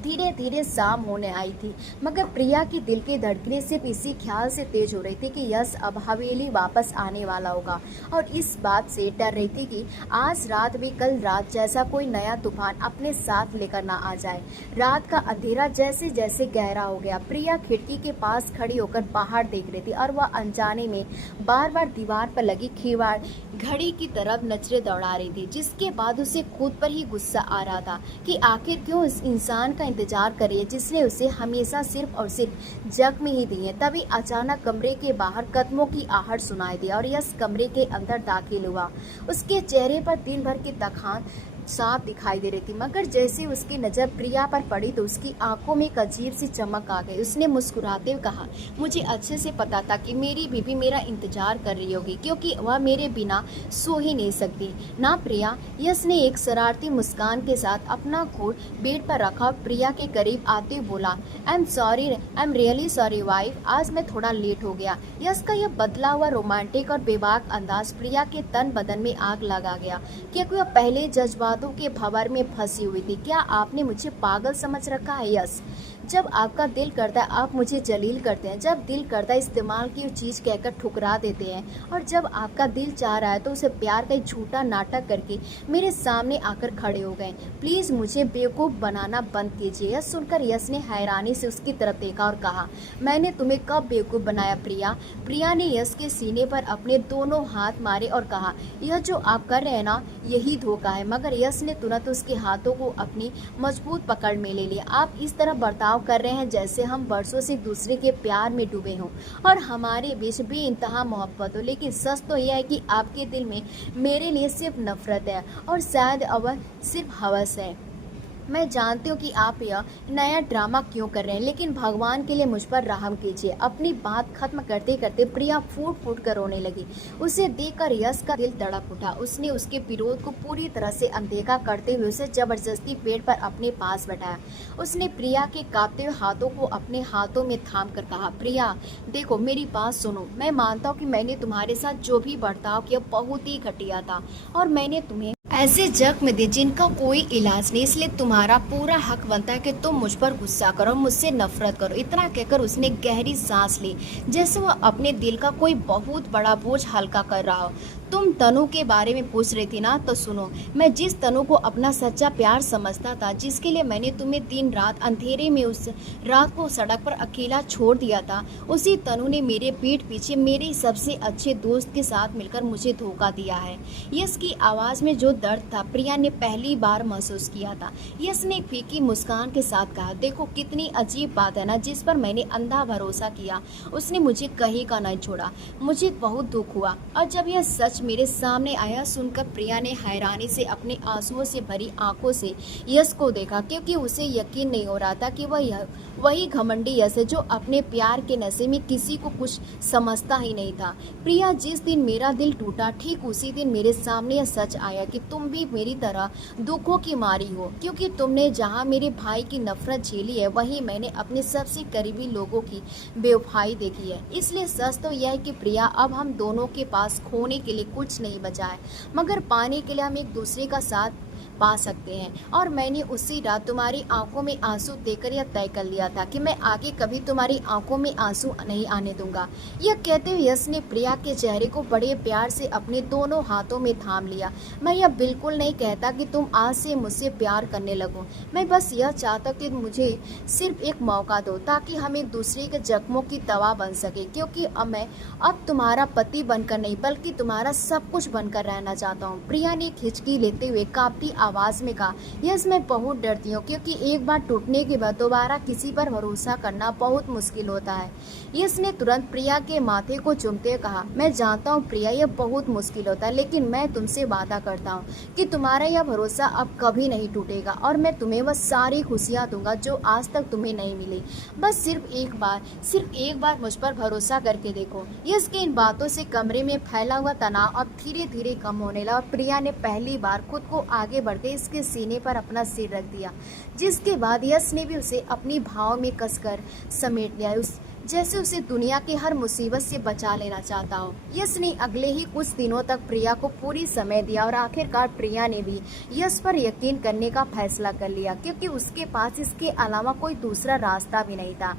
धीरे धीरे शाम होने आई थी, मगर प्रिया की दिल की धड़कनें सिर्फ इसी ख्याल से तेज हो रही थी कि यश अब हवेली वापस आने वाला होगा, और इस बात से डर रही थी कि आज रात भी कल रात जैसा कोई नया तूफान अपने साथ लेकर ना आ जाए। रात का अंधेरा जैसे जैसे गहरा हो गया। प्रिया खिड़की के पास खड़ी होकर बाहर देख रही थी और वह अनजाने में बार बार दीवार पर लगी खीवाड़ घड़ी की तरफ नजरें दौड़ा रही थी, जिसके बाद उसे खुद पर ही गुस्सा आ रहा था कि आखिर क्यों इस इंसान का इंतजार करिए जिसने उसे हमेशा सिर्फ और सिर्फ जख्म ही दिए। तभी अचानक कमरे के बाहर कदमों की आहट सुनाई दी और यश कमरे के अंदर दाखिल हुआ। उसके चेहरे पर दिन भर की थकान साफ दिखाई दे रही थी, मगर जैसे उसकी नज़र प्रिया पर पड़ी तो उसकी आंखों में एक अजीब सी चमक आ गई। उसने मुस्कुराते हुए कहा, मुझे अच्छे से पता था कि मेरी बीवी मेरा इंतजार कर रही होगी, क्योंकि वह मेरे बिना सो ही नहीं सकती ना प्रिया। यश ने एक शरारती मुस्कान के साथ अपना घूर बेड पर रखा और प्रिया के करीब आते हुए बोला, I am really sorry wife, आज मैं थोड़ा लेट हो गया। यश का यह बदला हुआ रोमांटिक और बेबाक अंदाज प्रिया के तन बदन में आग लगा गया, क्योंकि वह पहले जज्बातों के भंवर में फंसी हुई थी। क्या आपने मुझे पागल समझ रखा है यश? जब आपका दिल करता है आप मुझे जलील करते हैं, जब दिल करता है इस्तेमाल की चीज़ कहकर ठुकरा देते हैं, और जब आपका दिल चाह रहा है तो उसे प्यार का एक झूठा नाटक करके मेरे सामने आकर खड़े हो गए। प्लीज़ मुझे बेवकूफ़ बनाना बंद कीजिए। यह सुनकर यश ने हैरानी से उसकी तरफ देखा और कहा, मैंने तुम्हें कब बेवकूफ़ बनाया प्रिया? प्रिया ने यश के सीने पर अपने दोनों हाथ मारे और कहा, यह जो आप कर रहे हैं ना, यही धोखा है। मगर यश ने तुरंत उसके हाथों को अपनी मजबूत पकड़ में ले लिया। आप इस तरह बर्ताव कर रहे हैं जैसे हम वर्षों से दूसरे के प्यार में डूबे हों और हमारे बीच बेइंतहा मोहब्बत हो, लेकिन सच तो यह है कि आपके दिल में मेरे लिए सिर्फ नफरत है और शायद अब सिर्फ हवस है। मैं जानती हूँ कि आप यह नया ड्रामा क्यों कर रहे हैं, लेकिन भगवान के लिए मुझ पर रहम कीजिए। अपनी बात खत्म करते करते प्रिया फूट फूट कर रोने लगी। उसे देखकर यश का दिल तड़प उठा। उसने उसके विरोध को पूरी तरह से अनदेखा करते हुए उसे जबरदस्ती पेड़ पर अपने पास बैठाया। उसने प्रिया के कांपते हुए हाथों को अपने हाथों में थाम कर कहा, प्रिया देखो मेरी बात सुनो, मैं मानता हूँ कि मैंने तुम्हारे साथ जो भी बर्ताव किया बहुत ही घटिया था और मैंने तुम्हें ऐसे जख्म दिए जिनका कोई इलाज नहीं, इसलिए तुम्हारा पूरा हक बनता है कि तुम मुझ पर गुस्सा करो, मुझसे नफरत करो। इतना कहकर उसने गहरी सांस ली, जैसे वह अपने दिल का कोई बहुत बड़ा बोझ हल्का कर रहा हो। तुम तनु के बारे में पूछ रही थी ना, तो सुनो, मैं जिस तनु को अपना सच्चा प्यार समझता था, जिसके लिए मैंने तुम्हें दिन रात अंधेरे में उस रात को सड़क पर अकेला छोड़ दिया था, उसी तनु ने मेरे पीठ पीछे मेरे सबसे अच्छे दोस्त के साथ मिलकर मुझे धोखा दिया है। यश की आवाज़ में जो दर्द था प्रिया ने पहली बार महसूस किया था। यश ने एक फीकी मुस्कान के साथ कहा, देखो कितनी अजीब बात है ना, जिस पर मैंने अंधा भरोसा किया उसने मुझे कहीं का नहीं छोड़ा। मुझे बहुत दुख हुआ और जब यह सच आज मेरे सामने आया। सुनकर प्रिया ने हैरानी से अपने आंसुओं से भरी आंखों से यश को देखा, क्योंकि उसे यकीन नहीं हो रहा था कि वही घमंडी यश है जो अपने प्यार के नशे में किसी को कुछ समझता ही नहीं था। प्रिया, जिस दिन मेरा दिल टूटा ठीक उसी दिन मेरे सामने यह सच आया कि तुम भी मेरी तरह दुखों की मारी हो, क्योंकि तुमने जहाँ मेरे भाई की नफरत झेली है वहीं मैंने अपने सबसे करीबी लोगों की बेवफाई देखी है। इसलिए सच तो यह है कि प्रिया, अब हम दोनों के पास खोने के लिए कुछ नहीं बचा है, मगर पाने के लिए हम एक दूसरे का साथ पा सकते हैं। और मैंने उसी रात तुम्हारी आंखों में आंसू देकर यह तय कर लिया था कि मैं आगे कभी तुम्हारी आंखों में आंसू नहीं आने दूंगा। यह कहते हुए यश ने प्रिया के चेहरे को बड़े प्यार से अपने दोनों हाथों में थाम लिया। मैं यह बिल्कुल नहीं कहता कि तुम आज से मुझसे प्यार करने लगो, मैं बस यह चाहता कि मुझे सिर्फ एक मौका दो ताकि हम एक दूसरे के जख्मों की दवा बन सके, क्योंकि मैं अब तुम्हारा पति बनकर नहीं बल्कि तुम्हारा सब कुछ बनकर रहना चाहता हूँ। प्रिया ने खिंचकी लेते हुए कांपती आवाज में कहा, यस मैं बहुत डरती हूँ, क्योंकि एक बार टूटने के बाद दोबारा किसी पर भरोसा करना बहुत मुश्किल होता है। यस ने तुरंत प्रिया के माथे को चूमते हुए कहा, मैं जानता हूँ प्रिया, यह बहुत मुश्किल होता है, लेकिन मैं तुमसे वादा करता हूँ कि तुम्हारा यह भरोसा अब कभी नहीं टूटेगा और मैं तुम्हें वह सारी खुशियाँ दूंगा जो आज तक तुम्हें नहीं मिली। बस सिर्फ एक बार मुझ पर भरोसा करके देखो। यस की इन बातों से कमरे में फैला हुआ तनाव अब धीरे धीरे कम होने लगा। प्रिया ने पहली बार खुद को आगे बढ़ के इसके सीने पर अपना सिर रख दिया, जिसके बाद यश ने भी उसे अपनी भाव में कसकर समेट लिया, जैसे उसे दुनिया की हर मुसीबत से बचा लेना चाहता हो। यश ने अगले ही कुछ दिनों तक प्रिया को पूरी समय दिया और आखिरकार प्रिया ने भी यश पर यकीन करने का फैसला कर लिया, क्योंकि उसके पास इसके अलावा कोई दूसरा रास्ता भी नहीं था।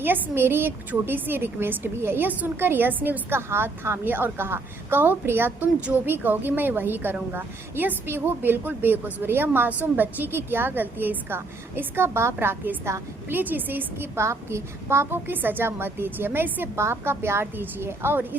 यस, मेरी एक छोटी सी रिक्वेस्ट भी है। यह सुनकर यस ने उसका हाथ थाम लिया और कहा, कहो प्रिया, तुम जो भी कहोगी मैं वही करूँगा। यस, पीहू बिल्कुल बेकसूर है, यह मासूम बच्ची की क्या गलती है? इसका बाप राकेश था। प्लीज इसे इसकी पापों की सजा मत दीजिए, मैं इसे बाप का प्यार दीजिए और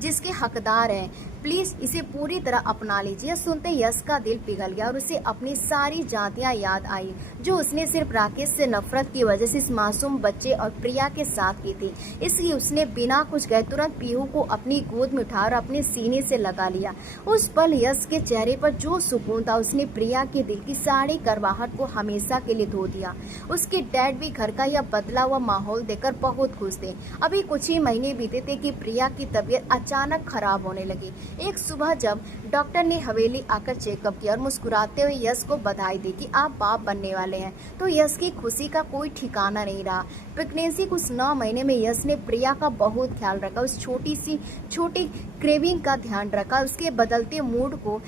जिसके हकदार हैं, प्लीज इसे पूरी तरह अपना लीजिए। सुनते यश का दिल पिघल गया और उसे अपनी सारी जातियां याद आई जो उसने सिर्फ राकेश से नफरत की वजह से इस मासूम बच्चे और प्रिया के साथ की थी। इसलिए उसने बिना कुछ कहे तुरंत पीहू को अपनी गोद में उठा और अपने सीने से लगा लिया। उस पल यश के चेहरे पर जो सुकून था, उसने प्रिया के दिल की सारी करवाहट को हमेशा के लिए धो दिया। उसके डैड भी घर का यह बदला हुआ माहौल देखकर बहुत खुश थे। अभी कुछ ही महीने बीते थे कि प्रिया की तबीयत अचानक खराब होने लगी। एक सुबह जब डॉक्टर ने हवेली आकर चेकअप किया और मुस्कुराते हुए यश को बधाई दी कि आप बाप बनने वाले हैं, तो यश की खुशी का कोई ठिकाना नहीं रहा। प्रेगनेंसी कुछ 9 महीने में यश ने प्रिया का बहुत ख्याल रखा, उस छोटी क्रेविंग का ध्यान रखा, उसके बदलते मूड को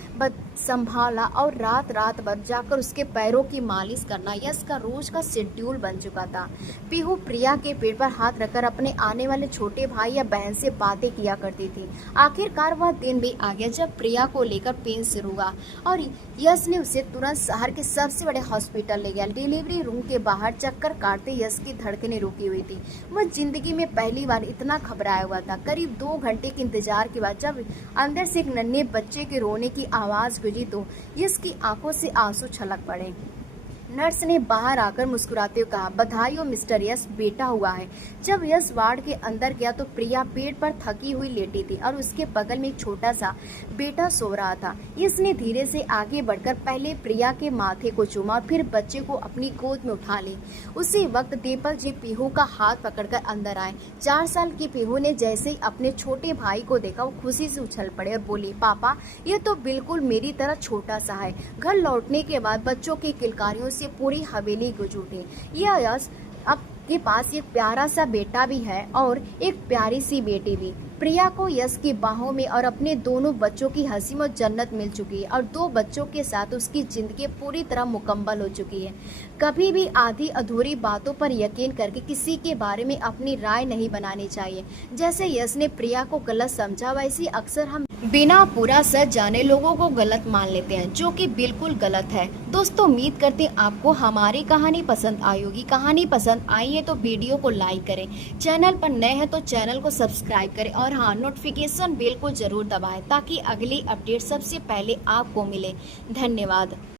संभाला और रात भर जाकर उसके पैरों की मालिश करना यश का रोज का शेड्यूल बन चुका था। पीहू प्रिया के पेट पर हाथ रखकर अपने आने वाले छोटे भाई या बहन से बातें किया करती थी। आखिरकार वह दिन भी आ गया जब प्रिया को लेकर पेन शुरू हुआ और यश ने उसे तुरंत शहर के सबसे बड़े हॉस्पिटल ले गया। डिलीवरी रूम के बाहर चक्कर काटते यश की धड़कनें रुकी हुई थी। वह जिंदगी में पहली बार इतना घबराया हुआ था। करीब 2 घंटे के इंतजार के बाद जब अंदर से एक नन्हे बच्चे के रोने की आवाज गुंजी तो यश की आंखों से आंसू छलक पड़े। नर्स ने बाहर आकर मुस्कुराते हुए कहा, बधाई हो मिस्टर यश, बेटा हुआ है। जब यश वार्ड के अंदर गया तो प्रिया बेड पर थकी हुई लेटी थी और उसके बगल में एक छोटा सा बेटा सो रहा था। यश ने धीरे से आगे बढ़कर पहले प्रिया के माथे को चूमा और फिर बच्चे को अपनी गोद में उठा ली। उसी वक्त दीपक जी पीहू का हाथ पकड़कर अंदर आए। 4 साल की पीहू ने जैसे ही अपने छोटे भाई को देखा वो खुशी से उछल पड़े और बोली, पापा ये तो बिल्कुल मेरी तरह छोटा सा है। घर लौटने के बाद बच्चों की किलकारियों से पूरी हवेली गूंज उठी। यह यश अब के पास एक प्यारा सा बेटा भी है और एक प्यारी सी बेटी भी। प्रिया को यश की बाहों में और अपने दोनों बच्चों की हंसी में जन्नत मिल चुकी है और 2 बच्चों के साथ उसकी जिंदगी पूरी तरह मुकम्मल हो चुकी है। कभी भी आधी अधूरी बातों पर यकीन करके किसी के बारे में अपनी राय नहीं बनानी चाहिए। जैसे यश ने प्रिया को गलत समझा, वैसे अक्सर हम बिना पूरा सच जाने लोगों को गलत मान लेते हैं, जो कि बिल्कुल गलत है। दोस्तों, उम्मीद करते हैं आपको हमारी कहानी पसंद आई होगी। कहानी पसंद आई है तो वीडियो को लाइक करें, चैनल पर नए हैं तो चैनल को सब्सक्राइब करें और हाँ, नोटिफिकेशन बेल को जरूर दबाएं ताकि अगली अपडेट सबसे पहले आपको मिले। धन्यवाद।